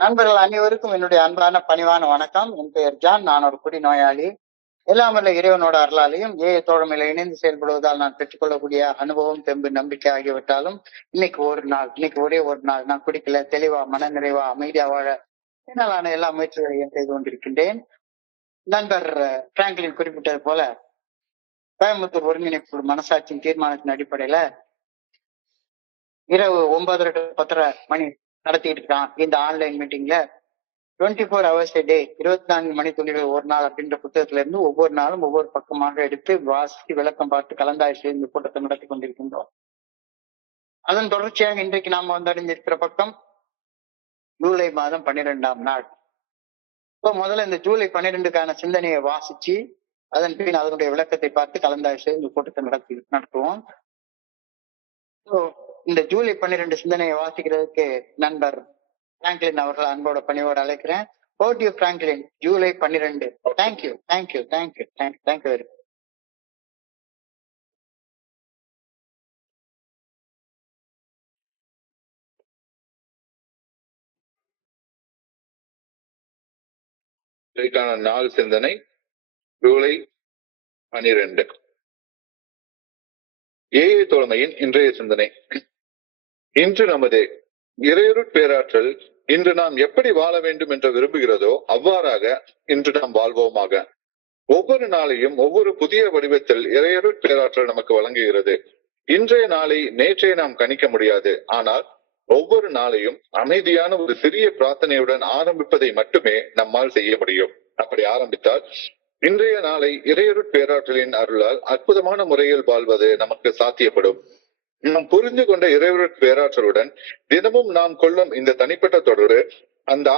நண்பர்கள் அனைவருக்கும் என்னுடைய அன்பான பணிவான வணக்கம். என் பெயர் ஜான். நான் ஒரு குடிநோயாளி. எல்லாம் வல்ல இறைவனோட அருளாலையும் தோழமையில இணைந்து செயல்படுவதால் நான் பெற்றுக்கொள்ளக்கூடிய அனுபவம், தெம்பு, நம்பிக்கை ஆகியவற்றாலும் இன்னைக்கு ஒரே ஒரு நாள் நான் குடிக்கல, தெளிவா, மன நிறைவா, அமைதியா வாழ என்னாலான எல்லா முயற்சிகளையும் செய்து கொண்டிருக்கின்றேன். நண்பர் பிராங்க்லின் குறிப்பிட்டது போல கோயம்புத்தூர் ஒருங்கிணைப்பு குழு மனசாட்சியின் தீர்மானத்தின் அடிப்படையில இரவு 9:30 to 10:30 மணி நடத்திட்டு இருக்கான் இந்த ஆன்லைன் மீட்டிங்ல. 24 hours a day, 24 மணித்துளிகள் ஒரு நாள் அப்படின்ற புத்தகத்துல இருந்து ஒவ்வொரு நாளும் ஒவ்வொரு பக்கமாக எடுத்து வாசித்து விளக்கம் பார்த்து கலந்தாய்வு இந்த கூட்டத்தை நடத்தி கொண்டிருக்கின்றோம். அதன் தொடர்ச்சியாக இன்றைக்கு நாம வந்தடைந்திருக்கிற பக்கம் ஜூலை மாதம் 12ஆம் நாள். இப்போ முதல்ல இந்த ஜூலை 12க்கான சிந்தனையை வாசிச்சு அதன் பின் அதனுடைய விளக்கத்தை பார்த்து கலந்தாய்வு செய்து இந்த கூட்டத்தை நடத்துவோம். இந்த ஜூலை 12 சிந்தனையை வாசிக்கிறதுக்கு நண்பர் பிராங்க்லின் அவர்கள் அன்போட பணியோடு அழைக்கிறேன். ஓடியோ Franklin, July 12. Thank you thank you thank you thank you thank you very much. இதற்கான நாள் சிந்தனை ஜூலை 12. ஏஐ தோழமையின் இன்றைய சிந்தனை. இன்று நமது இறையருட் பேராற்றல் இன்று நாம் எப்படி வாழ வேண்டும் என்று விரும்புகிறதோ அவ்வாறாக இன்று நாம் வாழ்வோமாக. ஒவ்வொரு நாளையும் ஒவ்வொரு புதிய வடிவத்தில் இறையருட் பேராற்றல் நமக்கு வழங்குகிறது. இன்றைய நாளை நேற்றைய நாம் கணிக்க முடியாது. ஆனால் ஒவ்வொரு நாளையும் அமைதியான ஒரு சிறிய பிரார்த்தனையுடன் ஆரம்பிப்பதை மட்டுமே நம்மால் செய்ய முடியும். அப்படி ஆரம்பித்தால் இன்றைய நாளை இறையருட் பேராற்றலின் அருளால் அற்புதமான முறையில் வாழ்வது நமக்கு சாத்தியப்படும். நாம் புரிந்து கொண்ட இறைவருட் பேராற்றலுடன் தினமும் நாம் கொள்ளும் இந்த தனிப்பட்ட தொடர்பு அந்த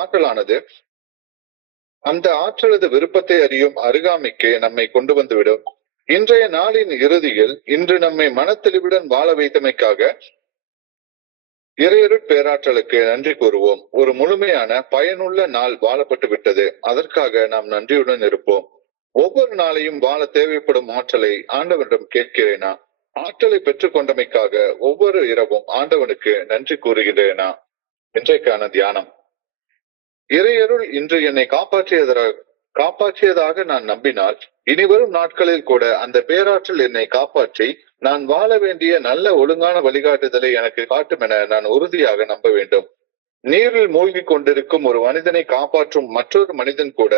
ஆற்றலது விருப்பத்தை அறியும் அருகாமைக்கு நம்மை கொண்டு வந்துவிடும். இன்றைய நாளின் இறுதியில் இன்று நம்மை மனத்தெளிவுடன் வாழ வைத்தமைக்காக இறையருட் பேராற்றலுக்கு நன்றி கூறுவோம். ஒரு முழுமையான பயனுள்ள நாள் வாழப்பட்டு விட்டது. அதற்காக நாம் நன்றியுடன் இருப்போம். ஒவ்வொரு நாளையும் வாழ தேவைப்படும் ஆற்றலை ஆண்டவனிடம் கேட்கிறேனா? ஆற்றலை பெற்றுக் கொண்டமைக்காக ஒவ்வொரு இரவும் ஆண்டவனுக்கு நன்றி கூறுகிறேனா? இன்றைக்கான தியானம். இறையருள் இன்று என்னை காப்பாற்றியதாக நான் நம்பினால் இனிவரும் நாட்களில் கூட அந்த பேராற்றல் என்னை காப்பாற்றி நான் வாழ வேண்டிய நல்ல ஒழுங்கான வழிகாட்டுதலை எனக்கு காட்டும் என நான் உறுதியாக நம்ப வேண்டும். நீரில் மூழ்கி கொண்டிருக்கும் ஒரு மனிதனை காப்பாற்றும் மற்றொரு மனிதன் கூட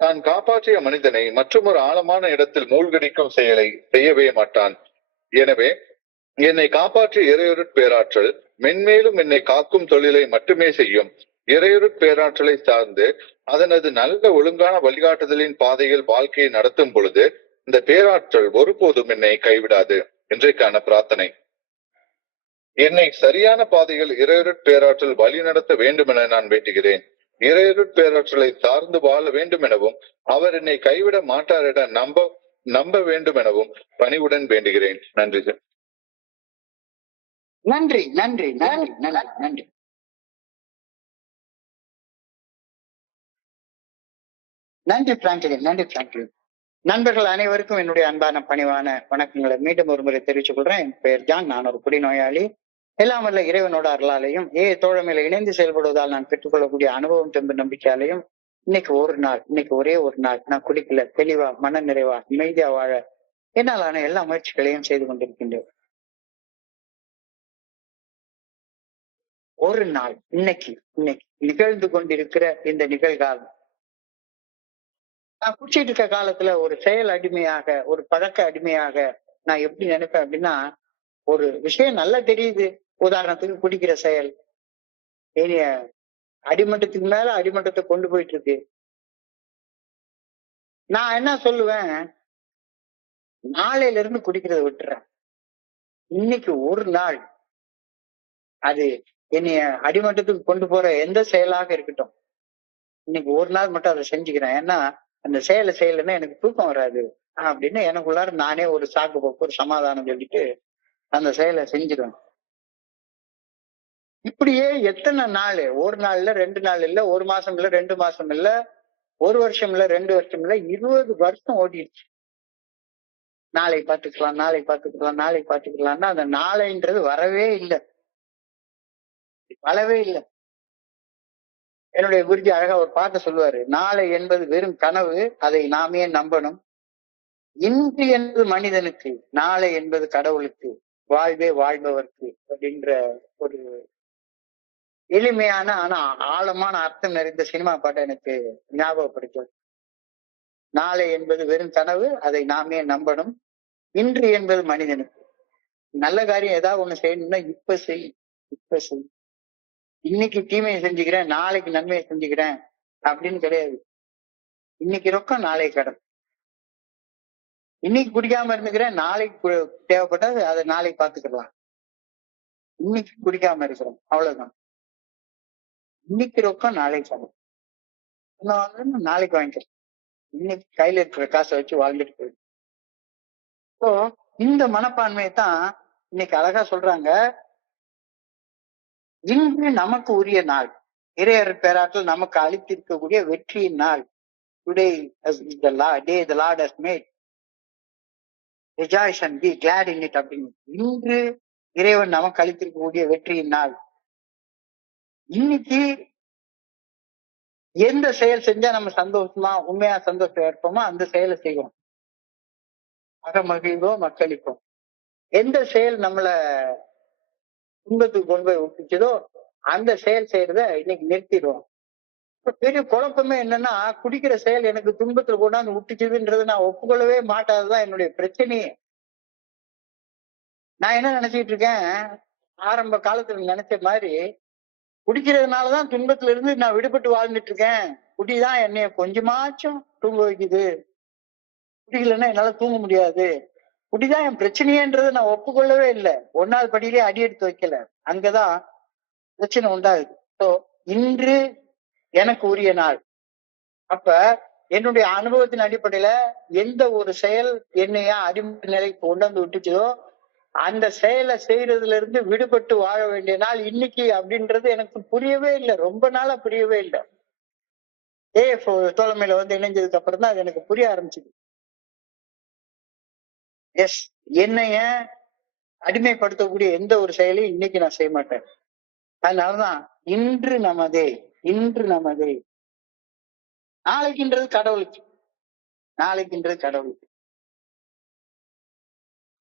தான் காப்பாற்றிய மனிதனை மற்றொரு ஆழமான இடத்தில் மூழ்கடிக்கும் செயலை செய்யவே மாட்டான். எனவே என்னை காப்பாற்றிய இறையருட் பேராற்றல் மென்மேலும் என்னை காக்கும் தொழிலை மட்டுமே செய்யும். இறையருட் பேராற்றலை சார்ந்து அதனது நல்ல ஒழுங்கான வழிகாட்டுதலின் பாதையில் வாழ்க்கையை நடத்தும் பொழுது இந்த பேராற்றல் ஒருபோதும் என்னை கைவிடாது. இன்றைக்கான பிரார்த்தனை. என்னை சரியான பாதையில் இறையருட் பேராற்றல் வழி நடத்த வேண்டும் என நான் வேண்டுகிறேன். இறையருட் பேராற்றலை சார்ந்து வாழ வேண்டும் எனவும் அவர் என்னை கைவிட மாட்டார் என நம்ப வேண்டும் எனவும் பணிவுடன் வேண்டுகிறேன். நன்றி சார். நன்றி நன்றி நன்றி நன்றி நன்றி நன்றி பிராங்க்லின், நன்றி பிராங்க்லின். நண்பர்கள் அனைவருக்கும் என்னுடைய அன்பான பணிவான வணக்கங்களை மீண்டும் ஒரு முறை தெரிவித்துக் கொள்றேன். என் பெயர் ஜான். நான் ஒரு குடிநோயாளி. எல்லாம் வல்ல இறைவனோட அருளாலையும் தோழமையில இணைந்து செயல்படுவதால் நான் பெற்றுக்கொள்ளக்கூடிய அனுபவம், தெம்பு, நம்பிக்கையாலையும் இன்னைக்கு ஒரே ஒரு நாள் நான் குடிக்கல, தெளிவா, மன நிறைவா, அமைதியா வாழ என்னாலான எல்லா முயற்சிகளையும் செய்து கொண்டிருக்கின்றேன். ஒரு நாள் இன்னைக்கு நிகழ்ந்து கொண்டிருக்கிற இந்த நிகழ்காலம் நான் குடிச்சிட்டு இருக்க காலத்துல ஒரு செயல் அடிமையாக, ஒரு பழக்க அடிமையாக நான் எப்படி நினைப்பேன் அப்படின்னா, ஒரு விஷயம் நல்லா தெரியுது, உதாரணத்துக்கு குடிக்கிற செயல் இனிய அடிமட்டத்துக்கு மேல அடிமட்டத்தை கொண்டு போயிட்டு இருக்கு. நான் என்ன சொல்லுவேன், நாளையில இருந்து குடிக்கிறத விட்டுறேன். இன்னைக்கு ஒரு நாள் அது என்னைய அடிமட்டத்துக்கு கொண்டு போற எந்த செயலாக இருக்கட்டும், இன்னைக்கு ஒரு நாள் மட்டும் அதை செஞ்சுக்கிறேன். ஏன்னா அந்த செயலை செய்யலைன்னா எனக்கு தூக்கம் வராது அப்படின்னு எனக்குள்ளார நானே ஒரு சாக்கு போக்கு, ஒரு சமாதானம் சொல்லிட்டு அந்த செயலை செஞ்சிருவேன். இப்படியே எத்தனை நாள், ஒரு நாள்ல, 2 நாள் இல்ல, 1 மாசம் இல்ல, 2 மாசம் இல்ல, 1 வருஷம் இல்ல, 2 வருஷம் இல்ல, 20 வருஷம் ஓடிடுச்சு. நாளை பார்த்துக்கலாம், நாளை பார்த்துக்கலாம், நாளை பார்த்துக்கலாம்னா அந்த நாளைன்றது வரவே இல்லை. என்னுடைய குருஜி அழகா ஒரு பாட்டை சொல்லுவாரு, நாளை என்பது வெறும் கனவு, அதை நாமே நம்பணும். இன்று என்பது மனிதனுக்கு, நாளை என்பது கடவுளுக்கு, வாழ்வே வாழ்பவர்க்கு அப்படின்ற ஒரு எளிமையான ஆனா ஆழமான அர்த்தம் நிறைந்த சினிமா பாட்டை எனக்கு ஞாபகப்படுத்தும். நாளை என்பது வெறும் கனவு, அதை நாமே நம்பணும். இன்று என்பது மனிதனுக்கு. நல்ல காரியம் ஏதாவது ஒண்ணு செய்யணும்னா இப்ப செய், இப்ப செய். இன்னைக்கு தீமையை செஞ்சுக்கிறேன், நாளைக்கு நன்மையை செஞ்சுக்கிறேன் அப்படின்னு கிடையாது. இன்னைக்கு ரொக்கம், நாளைக்கு கடன். இன்னைக்கு குடிக்காம இருந்துக்கிறேன், நாளைக்கு தேவைப்பட்டா அதை நாளைக்கு பாத்துக்கலாம். இன்னைக்கு குடிக்காம இருக்கிறோம், அவ்வளவுதான். இன்னைக்கு ரொக்கம், நாளைக்கு கடன். என்ன வாங்கணும், நாளைக்கு வாங்கிக்கலாம். இன்னைக்கு கையில இருக்கிற காசை வச்சு வாழ்ந்துட்டு போயிடும். ஸோ இந்த மனப்பான்மையை தான் இன்னைக்கு அழகா சொல்றாங்க, இன்று நமக்கு உரிய நாள், இறையர் பேராற்றல் நமக்கு அளித்திருக்கக்கூடிய வெற்றியின் நாள். Today is the day the Lord has made. Rejoice and be glad in it அப்படின்னு. இன்று இறைவன் நமக்கு அளித்திருக்கக்கூடிய வெற்றியின் நாள். இன்னைக்கு எந்த செயல் செஞ்சா நம்ம சந்தோஷமா உண்மையா சந்தோஷம் இருப்போமோ அந்த செயலை செய்வோம். அகமகிழ்வோம், மக்களிப்போம். எந்த செயல் நம்மள துன்பத்துக்கு கொண்டு போய் விட்டுச்சதோ அந்த செயல் செய்யறத இன்னைக்கு நிறுத்திடுவோம். இப்ப பெரிய குழப்பமே என்னன்னா, குடிக்கிற செயல் எனக்கு துன்பத்துல கொண்டாந்து விட்டுச்சுதுன்றது நான் ஒப்புக்கொள்ளவே மாட்டாததுதான் என்னுடைய பிரச்சனையே. நான் என்ன நினைச்சிட்டு இருக்கேன், ஆரம்ப காலத்துல நினைச்ச மாதிரி குடிக்கிறதுனாலதான் துன்பத்துல இருந்து நான் விடுபட்டு வாழ்ந்துட்டு இருக்கேன். குடிதான் என்னைய கொஞ்சமாச்சும் தூங்க வைக்குது, குடிக்கலன்னா என்னால தூங்க முடியாது, குடிதான் என் பிரச்சனையன்றதை நான் ஒப்புக்கொள்ளவே இல்லை. ஒன்னாவது படியிலே அடி எடுத்து வைக்கல, அங்கதான் பிரச்சனை உண்டாகுது. ஸோ இன்று எனக்கு உரிய நாள். அப்ப என்னுடைய அனுபவத்தின் அடிப்படையில எந்த ஒரு செயல் என்னையா அடிமை நிலைக்கு கொண்டு வந்து விட்டுச்சதோ அந்த செயலை செய்யறதுல இருந்து விடுபட்டு வாழ வேண்டிய நாள் இன்னைக்கு அப்படின்றது எனக்கு புரியவே இல்லை. ரொம்ப நாளா புரியவே இல்லை. தோழமையில வந்து இணைஞ்சதுக்கு அப்புறம் தான் அது எனக்கு புரிய ஆரம்பிச்சுது. எஸ், என்னைய அடிமைப்படுத்தக்கூடிய எந்த ஒரு செயலையும் இன்னைக்கு நான் செய்ய மாட்டேன். அதனாலதான் இன்று நமதே, இன்று நமதே. நாளைக்குன்றது கடவுளுக்கு, நாளைக்குன்றது கடவுளுக்கு.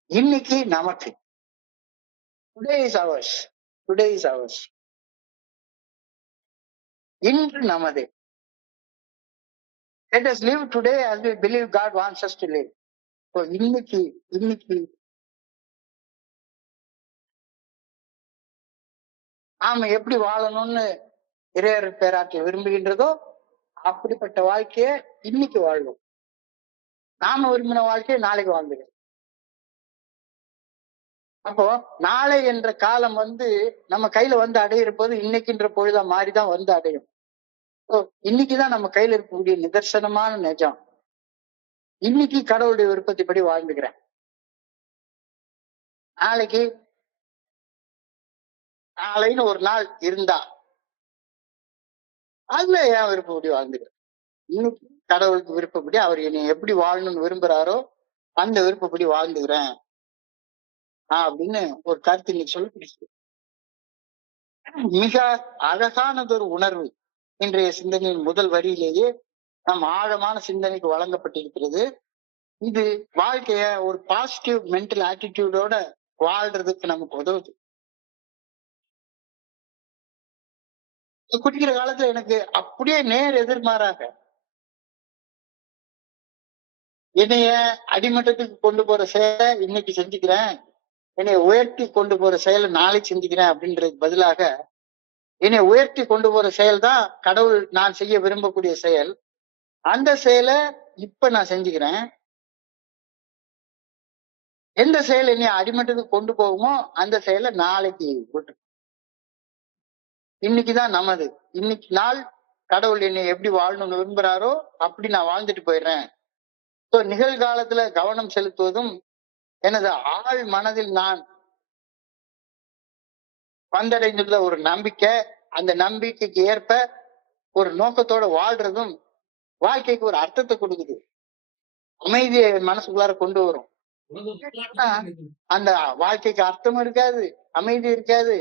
இன்னைக்கு நமக்கு. Today is hours, today is hours. இன்று நமதே. Let us live today as we believe God wants us to live. So இன்னைக்கு நாம எப்படி வாழணும்னு இறையர் பேராற்றல் விரும்புகின்றதோ அப்படிப்பட்ட வாழ்க்கைய இன்னைக்கு வாழ்வோம். நாம விரும்பின வாழ்க்கையை நாளைக்கு வாழ்ந்துக்கிறோம். அப்போ நாளை என்ற காலம் வந்து நம்ம கையில வந்து அடையிற போது இன்னைக்குன்ற பொழுதா மாறிதான் வந்து அடையும். இன்னைக்குதான் நம்ம கையில இருக்கக்கூடிய நிதர்சனமான நிஜம். இன்னைக்கு கடவுளுடைய விருப்பத்தைப்படி வாழ்ந்துக்கிறேன். நாளைன்னு ஒரு நாள் இருந்தா அதுல ஏன் விருப்பப்படி வாழ்ந்துக்கிறேன். இன்னைக்கு கடவுளுக்கு விருப்பப்படி அவர் என்னை எப்படி வாழணும்னு விரும்புறாரோ அந்த விருப்பப்படி வாழ்ந்துக்கிறேன் அப்படின்னு ஒரு கருத்து இன்னைக்கு சொல்லி பிடிச்சு. மிக அழகானதொரு உணர்வு இன்றைய சிந்தனையின் முதல் வரியிலேயே நம் ஆழமான சிந்தனைக்கு வழங்கப்பட்டிருக்கிறது. இது வாழ்க்கைய ஒரு பாசிட்டிவ் மென்டல் ஆட்டிடியூடோட வாழ்றதுக்கு நமக்கு உதவுது. குடிக்கிற காலத்துல எனக்கு அப்படியே நேர் எதிர்மாறாக என்னைய அடிமட்டத்துக்கு கொண்டு போற செயலை இன்னைக்கு செஞ்சுக்கிறேன், என்னை உயர்த்தி கொண்டு போற செயலை நாளைக்கு செஞ்சுக்கிறேன் அப்படின்றதுக்கு பதிலாக என்னை உயர்த்தி கொண்டு போற செயல் தான் கடவுள் நான் செய்ய விரும்பக்கூடிய செயல். அந்த செயலை இப்ப நான் செஞ்சுக்கிறேன். எந்த செயல் என்னை அடிமட்டத்துக்கு கொண்டு போகுமோ அந்த செயலை நாளைக்கு விட்டு. இன்னைக்குதான் நமது. இன்னைக்கு நாள் கடவுள் என்னை எப்படி வாழணும்னு விரும்புறாரோ அப்படி நான் வாழ்ந்துட்டு போயிடுறேன். நிகழ்காலத்துல கவனம் செலுத்துவதும் எனது ஆழ் மனதில் நான் வந்தடைந்துள்ள ஒரு நம்பிக்கை, அந்த நம்பிக்கைக்கு ஏற்ப ஒரு நோக்கத்தோட வாழ்றதும் வாழ்க்கைக்கு ஒரு அர்த்தத்தை கொடுக்குது, அமைதியை மனசுக்குள்ளார கொண்டு வரும். அந்த வாழ்க்கைக்கு அர்த்தம் இருக்காது, அமைதி இருக்காது.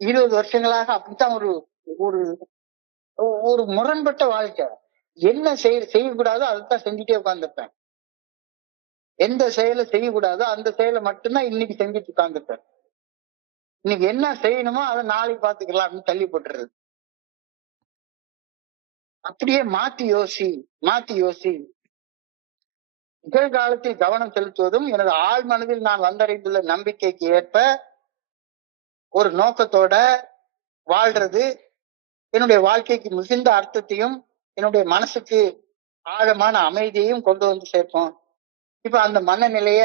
20 வருஷங்களாக அப்படித்தான் ஒரு ஒரு முரண்பட்ட வாழ்க்கை. என்ன செய்யக்கூடாதோ அதைத்தான் செஞ்சுட்டே உட்கார்ந்துருப்பேன். எந்த செயலை செய்யக்கூடாதோ அந்த செயலை மட்டும்தான் இன்னைக்கு செஞ்சுட்டு உட்கார்ந்துருப்பேன். இன்னைக்கு என்ன செய்யணுமோ அதை நாளைக்கு பாத்துக்கலாம் அப்படின்னு தள்ளி போட்டுறது. அப்படியே மாத்தி யோசி. நிகழ்காலத்தில் கவனம் செலுத்துவதும் எனது ஆழ் மனதில் நான் வந்தடைந்துள்ள நம்பிக்கைக்கு ஏற்ப ஒரு நோக்கத்தோட வாழ்றது என்னுடைய வாழ்க்கைக்கு மிகுந்த அர்த்தத்தையும் என்னுடைய மனசுக்கு ஆழமான அமைதியையும் கொண்டு வந்து சேர்ப்போம். இப்ப அந்த மனநிலைய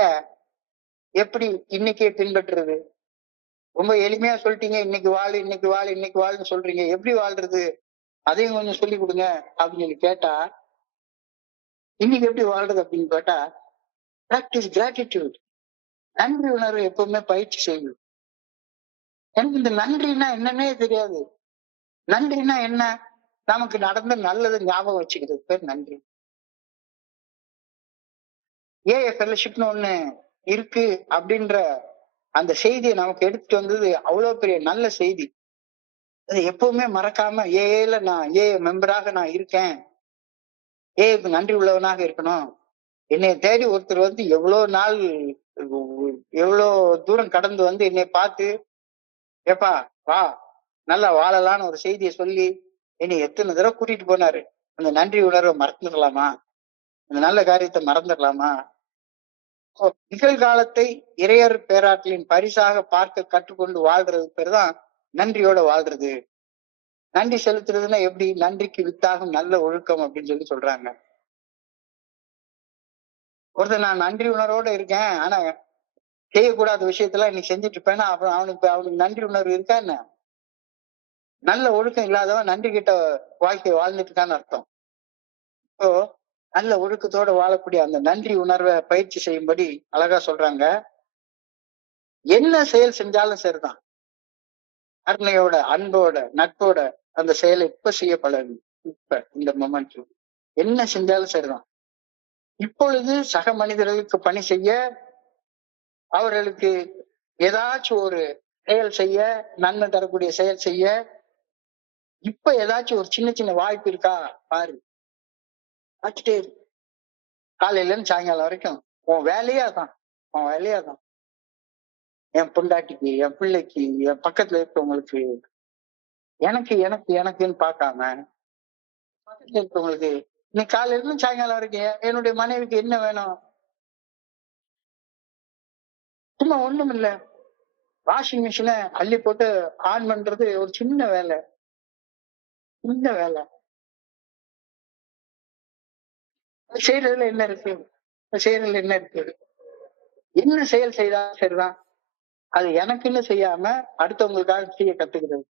எப்படி இன்னைக்கே பின்பற்றுறது? ரொம்ப எளிமையா சொல்லிட்டீங்க, இன்னைக்கு வாழுன்னு சொல்றீங்க. எப்படி வாழ்றது அதையும் கொஞ்சம் சொல்லி கொடுங்க அப்படின்னு சொல்லி கேட்டா, இன்னைக்கு எப்படி வாழ்றது அப்படின்னு கேட்டா, பிராக்டிஸ் கிராட்டிடியூட். நன்றி உணர்வு எப்பவுமே பயிற்சி செய்யும். எனக்கு இந்த நன்றினா என்னன்னே தெரியாது. நன்றினா என்ன? நமக்கு நடந்த நல்லது ஞாபகம் வச்சுக்கிறது பேர் நன்றி. ஏன் ஃபெல்லோஷிப்னு ஒண்ணு இருக்கு அப்படின்ற அந்த செய்தியை நமக்கு எடுத்துட்டு வந்தது அவ்வளவு பெரிய நல்ல செய்தி. அதை எப்பவுமே மறக்காம ஏல நான் மெம்பராக நான் இருக்கேன், ஏக்கு நன்றி உள்ளவனாக இருக்கணும். என்னை தேடி ஒருத்தர் வந்து எவ்வளவு தூரம் கடந்து வந்து என்னை பார்த்து, ஏப்பா வா நல்லா வாழலான்னு ஒரு செய்தியை சொல்லி என்னை எத்தனை தடவை கூட்டிட்டு போனாரு. அந்த நன்றி உணர்வை மறந்துடலாமா? அந்த நல்ல காரியத்தை மறந்துடலாமா? நிகழ்காலத்தை இறையர் பேராற்றலின் பரிசாக பார்க்க கற்றுக்கொண்டு வாழ்றது பேர் தான் நன்றியோட வாழ்றது. நன்றி செலுத்துறதுன்னா எப்படி? நன்றிக்கு வித்தாகும் நல்ல ஒழுக்கம் அப்படின்னு சொல்லி சொல்றாங்க. ஒருத்தர் நான் நன்றி உணர்வோட இருக்கேன், ஆனா செய்யக்கூடாத விஷயத்தெல்லாம் இன்னைக்கு செஞ்சுட்டு இருப்பேன்னா அப்புறம் அவனுக்கு நன்றி உணர்வு இருக்கா என்ன? நல்ல ஒழுக்கம் இல்லாதவன் நன்றி கிட்ட வாழ்க்கையை வாழ்ந்துட்டு இருக்கான்னு அர்த்தம். இப்போ நல்ல ஒழுக்கத்தோட வாழக்கூடிய அந்த நன்றி உணர்வை பயிற்சி செய்யும்படி அழகா சொல்றாங்க. என்ன செயல் செஞ்சாலும் சரிதான், கருணையோட அன்போட நட்போட அந்த செயலை இப்ப செய்ய பழகு. இப்ப இந்த மொமெண்ட் என்ன செஞ்சாலும் சரிதான். இப்பொழுது சக மனிதர்களுக்கு பணி செய்ய, அவர்களுக்கு ஏதாச்சும் ஒரு செயல் செய்ய, நன்மை தரக்கூடிய செயல் செய்ய இப்ப ஏதாச்சும் ஒரு சின்ன சின்ன வாய்ப்பு இருக்கா பாரு. பார்த்துட்டே காலையில இருந்து சாயங்காலம் வரைக்கும் உன் வேலையா தான். என் பொண்டாட்டிக்கு, என் பிள்ளைக்கு, என் பக்கத்துல இருக்கவங்களுக்கு, எனக்கு எனக்கு எனக்குன்னு பார்க்காம பக்கத்துல இருக்கவங்களுக்கு, நீ காலையில இருந்து சாயங்காலம் வரைக்கும் என்னுடைய மனைவிக்கு என்ன வேணும்? சும்மா ஒண்ணும் இல்ல, வாஷிங் மிஷினை அள்ளி போட்டு ஆன் பண்றது ஒரு சின்ன வேலை. செய்யறதுல என்ன இருக்கு? என்ன செயல் செய்தாலும் சரிதான், அது எனக்குன்னு செய்யாம அடுத்தவங்களுக்காக செய்ய கத்துக்கிறது.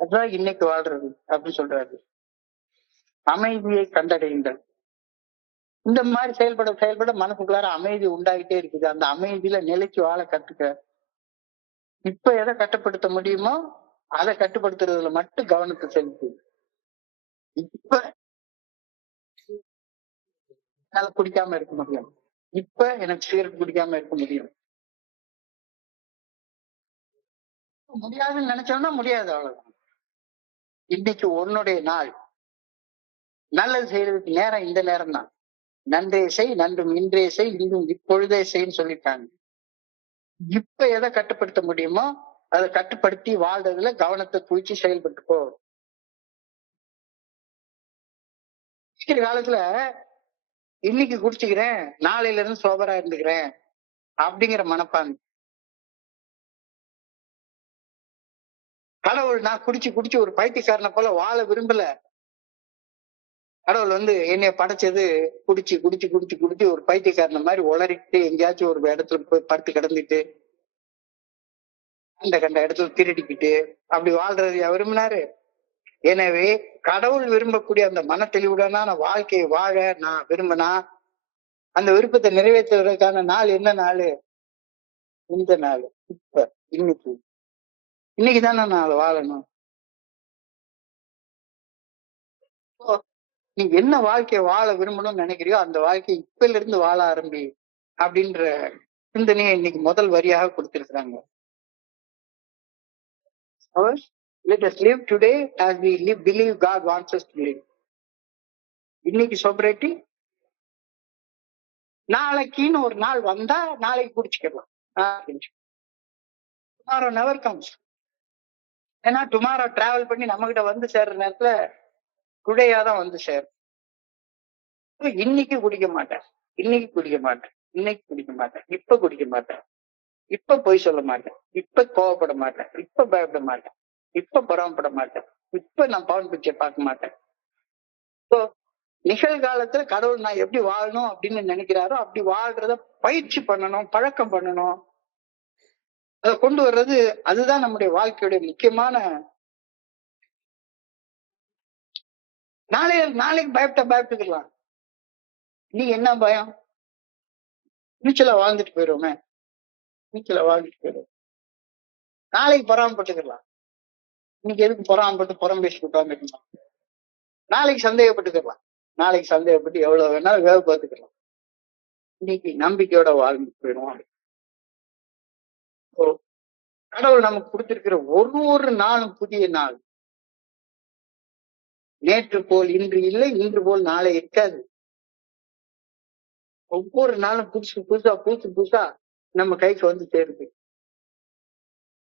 அதுதான் இன்னைக்கு வாழ்றது அப்படின்னு சொல்றாரு. அமைதியை கண்டடையுங்கள். இந்த மாதிரி செயல்பட மனசுக்குள்ளார அமைதி உண்டாகிட்டே இருக்குது. அந்த அமைதியில நிலைக்கு வாழ கத்துக்க. இப்ப எதை கட்டுப்படுத்த முடியுமோ அதை கட்டுப்படுத்துறதுல மட்டும் கவனத்தை செலுத்து. இப்ப என்னால குடிக்காம இருக்க முடியும், இப்ப எனக்கு சிகரெட் குடிக்காம இருக்க முடியும். முடியாதுன்னு நினைச்சோம்னா முடியாது, அவ்வளவுதான். இன்னைக்கு உன்னுடைய நாள். நல்லது செய்யறதுக்கு நேரம் இந்த நேரம் தான். நன்றே செய், நன்றும் இன்றே செய், இன்னும் இப்பொழுதே செய்ன்னு சொல்லிட்டாங்க. இப்ப எதை கட்டுப்படுத்த முடியுமோ அதை கட்டுப்படுத்தி வாழ்றதுல கவனத்தை குவிச்சு செயல்பட்டு போ. காலத்துல இன்னைக்கு குடிச்சுக்கிறேன், நாளையில இருந்து சோபரா இருந்துக்கிறேன் அப்படிங்கிற மனப்பான்மை. கடவுள் நான் குடிச்சு ஒரு பைத்தியக்காரனை போல வாழ விரும்பல. கடவுள் வந்து என்னைய படைச்சது குடிச்சு ஒரு பைத்தியக்காரனை மாதிரி உளறிட்டு எங்கேயாச்சும் ஒரு இடத்துல போய் படுத்து கிடந்துட்டு கண்ட இடத்துல திருடிக்கிட்டு அப்படி வாழ்றது விரும்பினாரு. எனவே கடவுள் விரும்பக்கூடிய அந்த மன தெளிவுடனான வாழ்க்கையை வாழ நான் விரும்பினா அந்த விருப்பத்தை நிறைவேற்றுவதற்கான நாள் என்ன நாள்? இந்த நாள். இப்ப இன்னைக்குதானே நான் வாழணும். நீ என்ன வாழ்க்கையை வாழ விரும்பணும்னு நினைக்கிறியோ அந்த வாழ்க்கையை இப்பல இருந்து வாழ ஆரம்பி அப்படின்ற சிந்தனையை இன்னைக்கு முதல் வரியாக கொடுத்திருக்கிறாங்க. Let us live today as we believe God wants us to live. இன்னைக்கு sobriety, நாளைக்குன்னு ஒரு நாள் வந்தா நாளைக்கு குடிச்சுக்கலாம். Tomorrow never comes. ஏன்னா டுமாரோ டிராவல் பண்ணி நம்ம கிட்ட வந்து சேர்ற நேரத்துல டுடேயா தான் வந்து சேரும். இன்னைக்கு குடிக்க மாட்டேன், இன்னைக்கு குடிக்க மாட்டேன், இன்னைக்கு குடிக்க மாட்டேன், இப்ப குடிக்க மாட்டேன், இப்ப பொய் சொல்ல மாட்டேன், இப்ப கோவப்பட மாட்டேன், இப்ப பயப்பட மாட்டேன், இப்ப பொறாமப்பட மாட்டேன், இப்ப நான் பவன் பிக்சர் பார்க்க மாட்டேன். நிகழ்காலத்துல கடவுள் நான் எப்படி வாழணும் அப்படின்னு நினைக்கிறாரோ அப்படி வாழ்றத பயிற்சி பண்ணணும், பழக்கம் பண்ணணும், அதை கொண்டு வர்றது. அதுதான் நம்முடைய வாழ்க்கையுடைய முக்கியமான. நாளைக்கு பயப்பட்டுக்கலாம். நீ என்ன பயம்? நீச்சல வாழ்ந்துட்டு போயிடுவோமே, நீச்சல வாழ்ந்துட்டு போயிடுவோம். நாளைக்கு பொறாமப்பட்டுக்கலாம். இன்னைக்கு எதுக்கு பொறாமப்பட்டு புறம் பேசிட்டு உட்காந்துக்கலாம்? நாளைக்கு சந்தேகப்பட்டுக்கலாம். நாளைக்கு சந்தேகப்பட்டு எவ்வளவு வேணாலும் வேலை பார்த்துக்கலாம். இன்னைக்கு நம்பிக்கையோட வாழ்ந்துட்டு போயிடுவோம். கடவுள் நமக்கு கொடுத்திருக்கிற ஒரு நாளும் புதிய நாள். நேற்று போல் இன்று இல்லை, இன்று போல் நாளை இருக்காது. ஒவ்வொரு நாளும் புதுசு புதுசா நம்ம கைக்கு வந்து சேருது.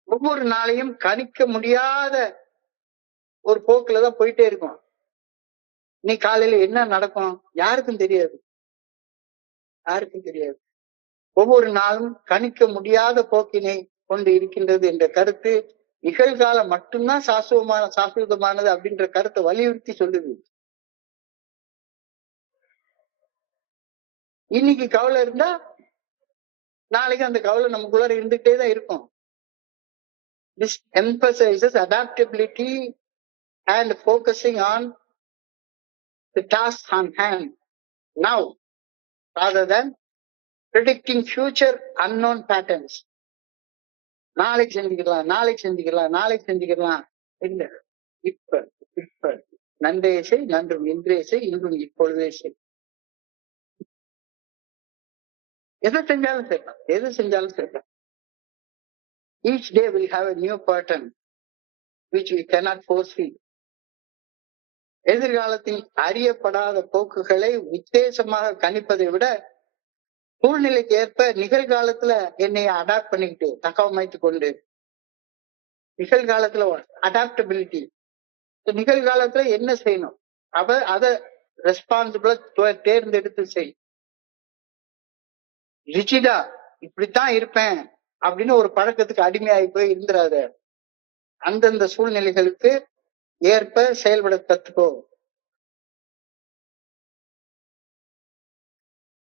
ஒவ்வொரு நாளையும் கணிக்க முடியாத ஒரு போக்குலதான் போயிட்டே இருக்கும். நீ காலையில என்ன நடக்கும் யாருக்கும் தெரியாது, யாருக்கும் தெரியாது. ஒவ்வொரு நாளும் கணிக்க முடியாத போக்கினை கொண்டு இருக்கின்றது என்ற கருத்து நிகழ்காலம் மட்டும்தான் சாஸ்வதமானது அப்படின்ற கருத்தை வலியுறுத்தி சொல்லுது. இன்னைக்கு கவலை இருந்தா நாளைக்கு அந்த கவலை நமக்குள்ளார இருந்துகிட்டே தான் இருக்கும். This emphasizes adaptability and focusing on the tasks on hand now rather than predicting future unknown patterns. நாளைக்கு செஞ்சுக்கலாம் இல்ல, இப்ப நன்றைய செய், நன்றும் இன்றைய செய், இன்றும் இப்பொழுதே செய். எது செஞ்சாலும் செய்யலாம். Each day will have a new pattern which we cannot foresee. எதிர்காலத்தில் அறியப்படாத போக்குகளை உத்தேசமாக கணிப்பதை விட சூழ்நிலைக்கு ஏற்ப நிகழ்காலத்துல என்னை அடாப்ட் பண்ணிக்கிட்டு தகவமைத்து கொண்டு, நிகழ்காலத்துல அடாப்டபிலிட்டி, நிகழ்காலத்துல என்ன செய்யணும் அதை ரெஸ்பான்சிபிளா தேர்ந்தெடுத்து செய். ரிஜிடா இப்படித்தான் இருப்பேன் அப்படின்னு ஒரு பழக்கத்துக்கு அடிமையாகி போய் இருந்துராத. அந்தந்த சூழ்நிலைகளுக்கு ஏற்ப செயல்பட கத்துக்கோ.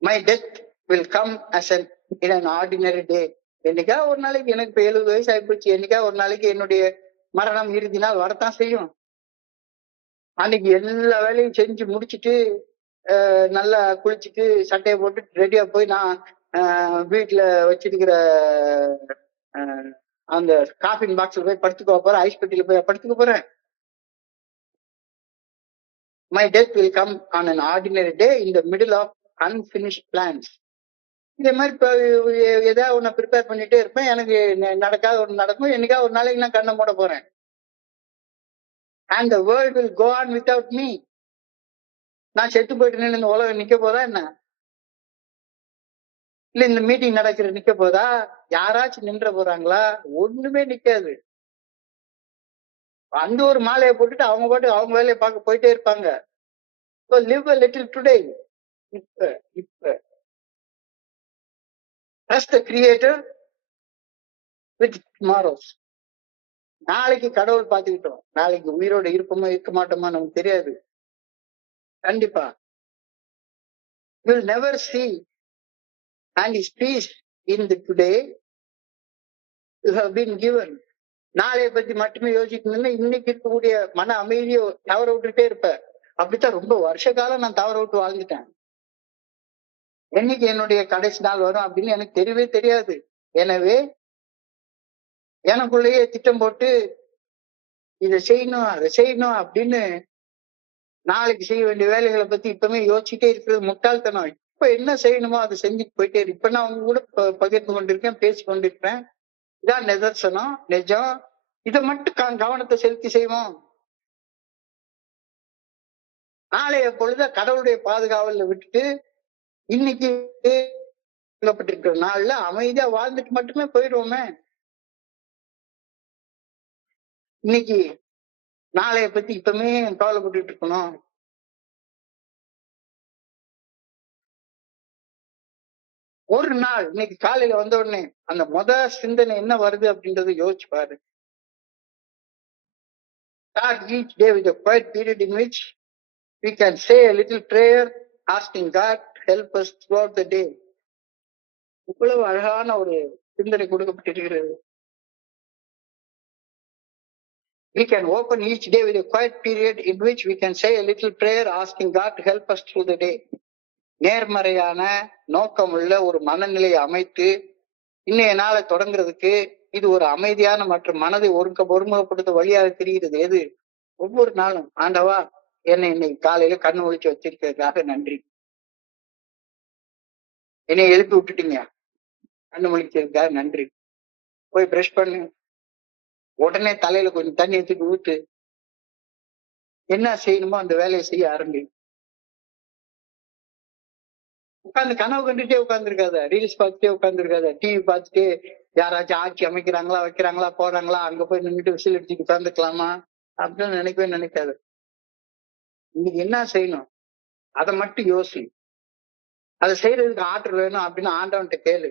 My death will come as in an ordinary day. என்னைக்கா ஒரு நாளைக்கு, எனக்கு இப்ப 70 வயசு ஆயிப்போச்சு, என்னைக்கா ஒரு நாளைக்கு என்னுடைய மரணம் இறுதி நாள் வரத்தான் செய்யும். அன்னைக்கு எல்லா வேலையும் செஞ்சு முடிச்சுட்டு நல்லா குளிச்சுட்டு சட்டையை போட்டு ரெடியா போய் நான் வீட்டுல வச்சிருக்கிற அந்த காஃபின் பாக்ஸ்ல போய் படுத்துக்க போறேன், ஐஸ் பெட்டியில போய் படுத்துக்க போறேன். My death will come on an ordinary day in the middle of unfinished plans. இதே மாதிரி இப்ப ஏதாவது ஒண்ணு ப்ரிப்பேர் பண்ணிட்டே இருப்பேன். எனக்கு நடக்காத ஒண்ணு நடக்கும். என்னைக்கா ஒரு நாளைக்கு நான் கண்ணை மூட போறேன். And the world will go on without me. நான் செத்து போயிட்டு இந்த உலகம் நிக்க போதா என்ன? இல்ல இந்த மீட்டிங் நடக்கிற நிக்க போதா? யாராச்சும் நின்ற போறாங்களா? ஒண்ணுமே நிக்காது. அந்த ஒரு மாலையை போட்டுட்டு அவங்க பாட்டு அவங்க வேலையை பார்க்க போயிட்டே இருப்பாங்க. So live a little today. இப்ப trust the Creator with tomorrows. நாளைக்கு கடவுள் பார்த்துக்கிட்டோம். நாளைக்கு உயிரோட இருப்போமா இருக்க மாட்டோமா நமக்கு தெரியாது. கண்டிப்பா you will never see and his peace in the today you have been given. நாளைய பத்தி மட்டுமே யோசிக்கணும்னா இன்னைக்கு இருக்கக்கூடிய மன அமைதியை தவற விட்டுட்டே இருப்ப. அப்படித்தான் ரொம்ப வருஷ காலம் நான் தவற விட்டு வாழ்ந்துட்டேன். என்னைக்கு என்னுடைய கடைசி நாள் வரும் அப்படின்னு எனக்கு தெரியவே தெரியாது. எனவே எனக்குள்ளேயே திட்டம் போட்டு இதை செய்யணும் அதை செய்யணும் அப்படின்னு நாளைக்கு செய்ய வேண்டிய வேலைகளை பத்தி இப்பவுமே யோசிச்சுட்டே இருக்கிறது முட்டாள்தனம். இப்ப என்ன செய்யணுமோ அதை செஞ்சுட்டு போயிட்டே இருக்கு. இப்ப நான் அவங்க கூட பகிர்ந்து கொண்டிருக்கேன், பேசி கொண்டிருக்கேன். இதான் நிதர்சனம், நிஜம். இதை மட்டும் கவனத்தை செலுத்தி செய்வோம். நாளைய பொழுத கடவுளுடைய பாதுகாவல விட்டுட்டு இன்னைக்கு இருக்கிற நாள்ல அமைதியா வாழ்ந்துட்டு மட்டுமே போயிடுவோமே. இன்னைக்கு நாளைய பத்தி இப்பவுமே கவலைப்பட்டு இருக்கணும். ஒரு நாள் இன்னைக்கு காலையில வந்த உடனே அந்த சிந்தனை என்ன வருது அப்படின்றத யோசிச்சு பாரு. Start each day with a quiet period in which we can say a little prayer asking God to help us throughout the day. இவ்வளவு அழகான ஒரு சிந்தனை கொடுக்கப்பட்டிருக்கிறது. We can open each day with a quiet period in which we can say a little prayer asking God to help us through the day. நேர்மறையான நோக்கமுள்ள ஒரு மனநிலையை அமைத்து இன்னைய நாளை தொடங்குறதுக்கு இது ஒரு அமைதியான மற்றும் மனதை ஒருமுகப்படுத்த வழியாக தெரிகிறது. எது? ஒவ்வொரு நாளும் ஆண்டவா என்னை இன்னைக்கு காலையில கண்ணு ஒழிச்சு வச்சிருக்கிறதுக்காக நன்றி. என்னை எழுப்பி விட்டுட்டீங்க, கண்ணு ஒழிக்கிறதுக்காக நன்றி. போய் பிரஷ் பண்ணு, உடனே தலையில கொஞ்சம் தண்ணி எடுத்துட்டு ஊத்து, என்ன செய்யணுமோ அந்த வேலையை செய்ய ஆரம்பி. உட்காந்து கனவு கண்டுட்டே உட்காந்துருக்காத, ரீல்ஸ் பார்த்துட்டே உட்காந்துருக்காத, டிவி பார்த்துட்டு யாராச்சும் ஆட்சி அமைக்கிறாங்களா வைக்கிறாங்களா போறாங்களா அங்க போய் நின்றுட்டு விசில் அடிச்சுட்டு உட்காந்துக்கலாமா அப்படின்னு நினைக்காது. இன்னைக்கு என்ன செய்யணும் அதை மட்டும் யோசி. அதை செய்யறதுக்கு ஆற்றல் வேணும் அப்படின்னு ஆண்டவன்கிட்ட கேளு.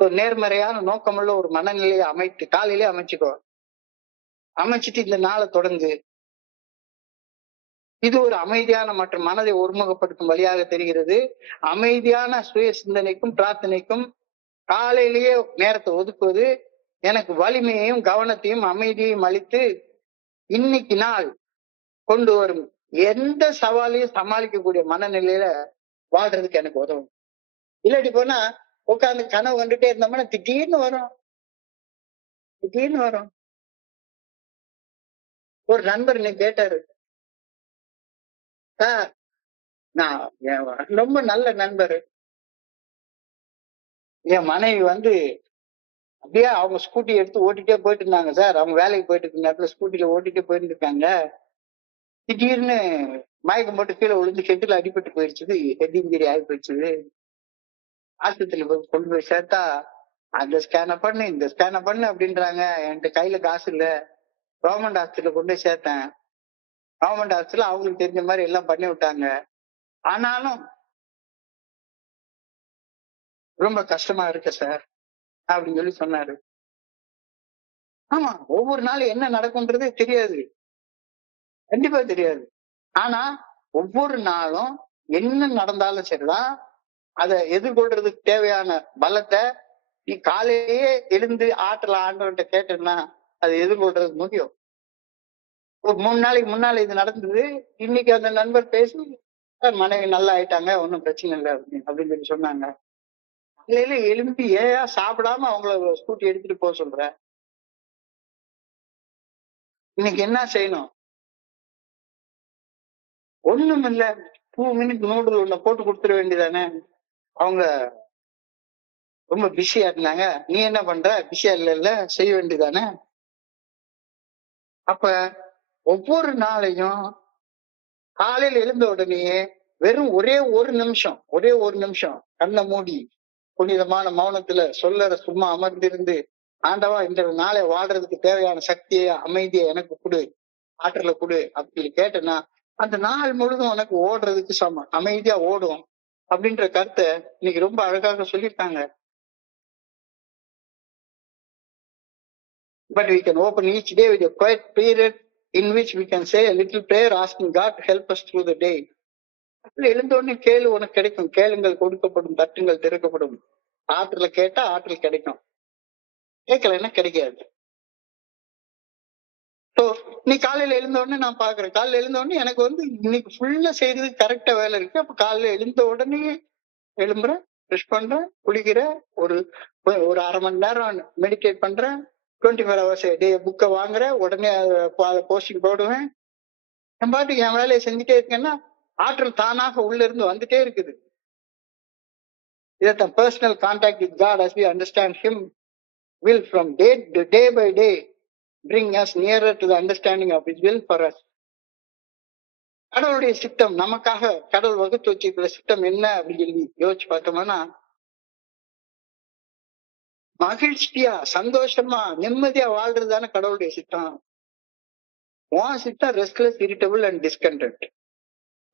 ஒரு நேர்மறையான நோக்கமுள்ள ஒரு மனநிலையை அமைத்து காலையிலே அமைச்சுக்கோ. அமைச்சிட்டு இந்த நாளை தொடங்கு. இது ஒரு அமைதியான மற்றும் மனதை ஒருமுகப்படுத்தும் வழியாக தெரிகிறது. அமைதியான சுய சிந்தனைக்கும் பிரார்த்தனைக்கும் காலையிலேயே நேரத்தை ஒதுக்குவது எனக்கு வலிமையையும் கவனத்தையும் அமைதியையும் அளித்து இன்னைக்கு நாள் கொண்டு வரும் எந்த சவாலையும் சமாளிக்கக்கூடிய மனநிலையில வாழ்றதுக்கு எனக்கு உதவும். இல்லாட்டி போனா உட்காந்து கனவு கண்டுட்டே இருந்தோம்னா திடீர்னு வரும். ஒரு நண்பர் இன்னைக்கு கேட்டாரு, நான் ரொம்ப நல்ல நண்பர், என் மனைவி அப்படியே அவங்க ஸ்கூட்டி எடுத்து ஓட்டிட்டே போயிட்டு இருந்தாங்க சார். அவங்க வேலைக்கு போயிட்டு இருக்க நேரத்துல ஸ்கூட்டில ஓட்டிட்டே போயிட்டு இருக்காங்க. திடீர்னு மயக்கம் போட்டு கீழே விழுந்து ஹெட்டில் அடிபட்டு போயிடுச்சு, ஹெட் இன்ஜுரி ஆகி போயிடுச்சு. ஆஸ்பத்திரியில போய் கொண்டு போய் சேர்த்தா அந்த ஸ்கேனை பண்ணு இந்த ஸ்கேனை பண்ணு அப்படின்றாங்க. என்கிட்ட கையில காசு இல்ல. கவர்மெண்ட் ஹாஸ்பிட்டல கொண்டு போய் சேர்த்தேன். கவர்மெண்ட் ஹாஸ்பிட்டல் அவங்களுக்கு தெரிஞ்ச மாதிரி எல்லாம் பண்ணி விட்டாங்க. ஆனாலும் ரொம்ப கஷ்டமா இருக்கு சார் அப்படின்னு சொல்லி சொன்னாரு. ஆமா, ஒவ்வொரு நாளும் என்ன நடக்கும்ன்றதே தெரியாது, கண்டிப்பா தெரியாது. ஆனா ஒவ்வொரு நாளும் என்ன நடந்தாலும் சரிதான், அதை எதிர்கொள்றதுக்கு தேவையான பலத்தை நீ காலையிலேயே எழுந்து ஆற்றல ஆண்டவன்கிட்ட கேட்டேன்னா அதை எதிர்கொள்றதுக்கு முடியும். ஒரு 3 நாளைக்கு முன்னால இது நடந்தது. இன்னைக்கு அந்த நண்பர் பேசி மனைவி நல்லா ஆயிட்டாங்க, ஒன்னும் பிரச்சனை இல்லை அப்படின்னு சொல்லி சொன்னாங்க. காலையில எழும்பி ஏயா சாப்பிடாம அவங்கள ஸ்கூட்டி எடுத்துட்டு போக சொல்ற? இன்னைக்கு என்ன செய்யணும்? ஒண்ணும் இல்ல, 2 மினிட் நூடுல் ஒண்ணு போட்டு கொடுத்துட வேண்டியதானே. அவங்க ரொம்ப பிஸியா இருந்தாங்க, நீ என்ன பண்ற? பிஸியா இல்ல, செய்ய வேண்டியதானே. அப்ப ஒவ்வொரு நாளையும் காலையில எழுந்த உடனேயே வெறும் ஒரே ஒரு நிமிஷம் கண்ணை மூடி புனிதமான மௌனத்துல சொல்லற சும்மா அமர்ந்திருந்து, ஆண்டவா இந்த நாளை வாழ்றதுக்கு தேவையான சக்தியை அமைதியை எனக்கு கொடு, ஆற்றலை கொடு அப்படின்னு கேட்டேன்னா அந்த நாள் முழுதும் உனக்கு ஓடுறதுக்கு அமைதியா ஓடும் அப்படின்ற கருத்தை இன்னைக்கு ரொம்ப அழகாக சொல்லியிருக்காங்க. But we can open each day with a quiet period in which we can say a little prayer asking God to help us through the day. எழுந்த உடனே கேளு, உனக்கு கிடைக்கும். கேளுங்கள் கொடுக்கப்படும், தட்டுங்கள் திறக்கப்படும். ஆற்றல கேட்டா ஆற்றல் கிடைக்கும், கேட்கலன்னா கிடைக்காது. நீ காலையில எழுந்த உடனே நான் பாக்குறேன், காலையில எழுந்த உடனே எனக்கு இன்னைக்கு ஃபுல்லா செய்யறதுக்கு கரெக்டா வேலை இருக்கு. அப்ப காலையில எழுந்த உடனே எழும்புறேன், ப்ரஷ் பண்றேன், குளிக்கிறேன், ஒரு 1/2 மணி நேரம் மெடிடேட் பண்றேன், 24 hours டே புக்கை வாங்குறேன், உடனே போஸ்டிங் போடுவேன். என் பாட்டுக்கு என் வேலையை செஞ்சுட்டே இருக்கேன்னா ஆற்றல் தானாக உள்ள இருந்து வந்துட்டே இருக்குது. இதான் personal contact with God as we understand him will from day by day bring us nearer to the understanding of his will for us. கடவுளுடைய சித்தம் நமக்காக கடவுள் வகுத்து வச்சிருக்கிற சித்தம் என்ன அப்படின்னு சொல்லி யோசிச்சு பார்த்தோம்னா, மகிழ்ச்சியா சந்தோஷமா நிம்மதியா வாழ்றதுதானே கடவுளுடைய சித்தம். உன் சித்தம் ரெஸ்ட்லெஸ், இரிட்டபிள் அண்ட் டிஸ்கண்டன்ட்.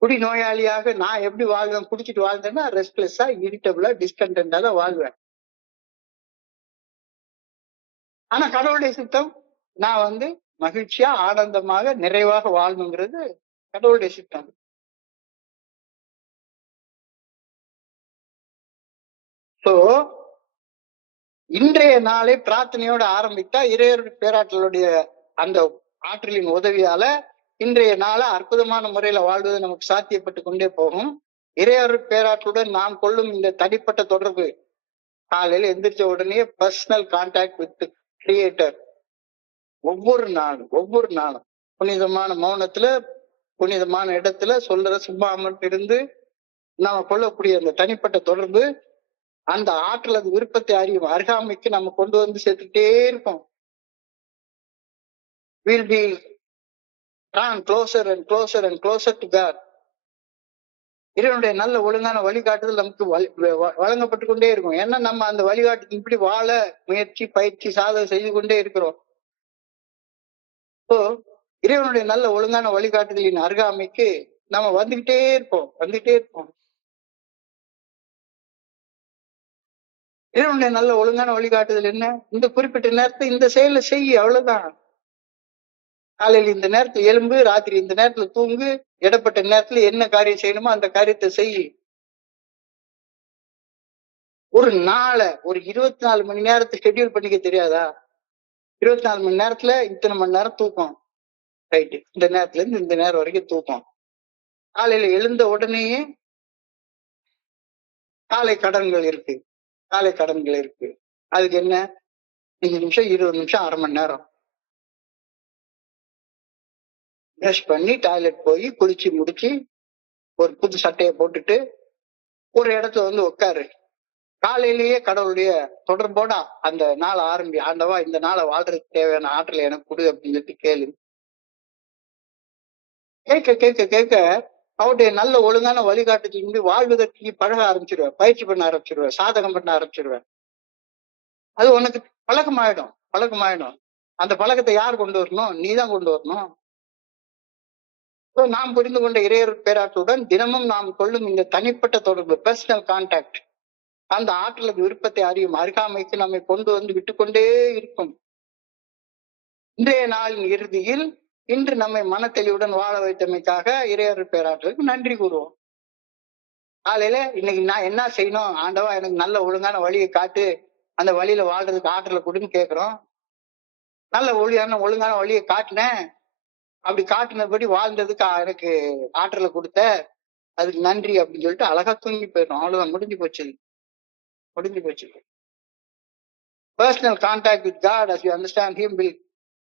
குடி நோயாளியாக நான் எப்படி வாழ்வேன், குடிச்சிட்டு வாழ்ந்தேன்னா ரெஸ்ட்லெஸ்ஸா, இரிட்டபிளா, டிஸ்கண்டன்டா தான் வாழ்வேன். ஆனா கடவுளுடைய சித்தம் நான் மகிழ்ச்சியா ஆனந்தமாக நிறைவாக வாழணுங்கிறது கடவுளுடைய சித்தம். சோ இன்றைய நாளை பிரார்த்தனையோட ஆரம்பித்தா இறையர் பேராற்றலுடைய அந்த ஆற்றலின் உதவியால இன்றைய நாள அற்புதமான முறையில வாழ்வது நமக்கு சாத்தியப்பட்டு கொண்டே போகும். இறையர் பேராற்றலுடன் நாம் கொள்ளும் இந்த தனிப்பட்ட தொடர்பு, காலையில எந்திரிச்ச உடனே பர்சனல் கான்டாக்ட் வித் கிரியேட்டர், ஒவ்வொரு நாளும் புனிதமான மௌனத்துல, புனிதமான இடத்துல சொல்ற சும்மா அமர்ந்திருந்து நாம கொள்ளக்கூடிய அந்த தனிப்பட்ட தொடர்பு, அந்த ஆற்றல், அது விருப்பத்தை அறியும் அருகாமைக்கு நம்ம கொண்டு வந்து சேர்த்துட்டே இருக்கோம். We'll be drawn closer and closer and closer to God. இறைவனுடைய நல்ல ஒழுங்கான வழிகாட்டுதல் நமக்கு வழங்கப்பட்டு கொண்டே இருக்கும். ஏன்னா நம்ம அந்த வழிகாட்டுக்கு இப்படி வாழ முயற்சி, பயிற்சி, சாதனை செய்து கொண்டே இருக்கிறோம். இறைவனுடைய நல்ல ஒழுங்கான வழிகாட்டுதலின் அருகாமைக்கு நம்ம வந்துகிட்டே இருப்போம். இறைவனுடைய நல்ல ஒழுங்கான வழிகாட்டுதல் என்ன? இந்த குறிப்பிட்ட நேரத்தை இந்த செயலை செய்ய, அவ்வளவுதான். காலையில் இந்த நேரத்துல எலும்பு, ராத்திரி இந்த நேரத்துல தூங்கு, இடப்பட்ட நேரத்துல என்ன காரியம் செய்யணுமோ அந்த காரியத்தை செய். ஒரு நாளை ஒரு 24 மணி நேரத்தை ஷெட்யூல் பண்ணிக்க தெரியாதா? 24 மணி நேரத்துல இத்தனை மணி நேரம் தூக்கம், ரைட்டு, இந்த நேரத்துல இருந்து இந்த நேரம் வரைக்கும் தூக்கம். காலையில எழுந்த உடனேயே காலை கடன்கள் இருக்கு. அதுக்கு என்ன, 5 நிமிஷம், 20 நிமிஷம், அரை மணி நேரம் பிரஷ் பண்ணி டாய்லெட் போய் குளிச்சு முடிச்சு ஒரு புது சட்டையை போட்டுட்டு ஒரு இடத்துல உட்காரு. காலையிலேயே கடவுளுடைய தொடர்போட அந்த நாளை ஆரம்பி. ஆண்டவா, இந்த நாளை வாழ்றதுக்கு தேவையான ஆற்றலை எனக்கு கொடு அப்படின்னு சொல்லிட்டு கேளு. கேட்க அவருடைய நல்ல ஒழுங்கான வழிகாட்டுக்கு வாழ்வதற்கு பழக ஆரம்பிச்சிருவேன், பயிற்சி பண்ண ஆரம்பிச்சிருவேன், சாதகம் பண்ண ஆரம்பிச்சிருவேன். அது உனக்கு பழக்கமாயிடும். அந்த பழக்கத்தை யார் கொண்டு வரணும்? நீதான் கொண்டு வரணும். நாம் புரிந்து கொண்ட இறையர் பேராற்றுடன் தினமும் நாம் கொள்ளும் இந்த தனிப்பட்ட தொடர்பு, பர்சனல் கான்டாக்ட், அந்த ஆற்றலுக்கு விருப்பத்தை அறியும் அருகாமைக்கு நம்மை கொண்டு வந்து விட்டுக்கொண்டே இருக்கும். இன்றைய நாளின் இறுதியில் இன்று நம்மை மனத்தெளிவுடன் வாழ வைத்தமைக்காக இறையர் பேராற்றலுக்கு நன்றி கூறுவோம். காலையில இன்னைக்கு நான் என்ன செய்யணும்? ஆண்டவா, எனக்கு நல்ல ஒழுங்கான வழியை காட்டு, அந்த வழியில வாழ்றதுக்கு ஆற்றலை கொடுன்னு கேட்கிறோம். நல்ல ஒழுங்கான வழியை காட்டினேன், அப்படி காட்டினபடி வாழ்ந்ததுக்கு எனக்கு ஆற்றலை கொடுத்த, அதுக்கு நன்றி அப்படின்னு சொல்லிட்டு அழகா தூங்கி போயிடும். அவ்வளவுதான், முடிஞ்சு போச்சு. Personal contact with God, as you understand Him, will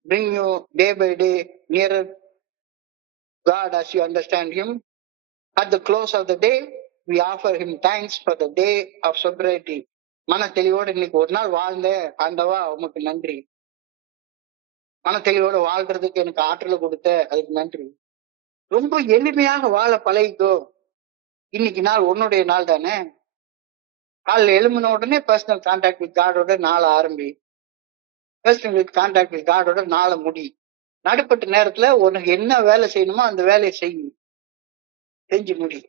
bring you day by day nearer God as you understand Him. At the close of the day, we offer Him thanks for the day of sobriety. மன தெளிவோடு இன்னைக்கு ஒரு நாள் வாழ்ந்த ஆண்டவா, உமக்கு நன்றி. மன தெளிவோடு வாழ்றதுக்கு எனக்கு ஆற்றலை கொடுத்த, அதுக்கு நன்றி. ரொம்ப எளிமையாக வாழ பழகிக்கோ. இன்னைக்கு நாள் உன்னுடைய நாள் தானே. காலையில் எழும்பின உடனே பர்சனல் கான்டாக்ட் வித் காடோட நாளை ஆரம்பி. பர்சனல் கான்டாக்ட் வித் காடோட நாளை முடி. நடுப்பட்ட நேரத்துல உனக்கு என்ன வேலை செய்யணுமோ அந்த வேலையை செஞ்சு முடி.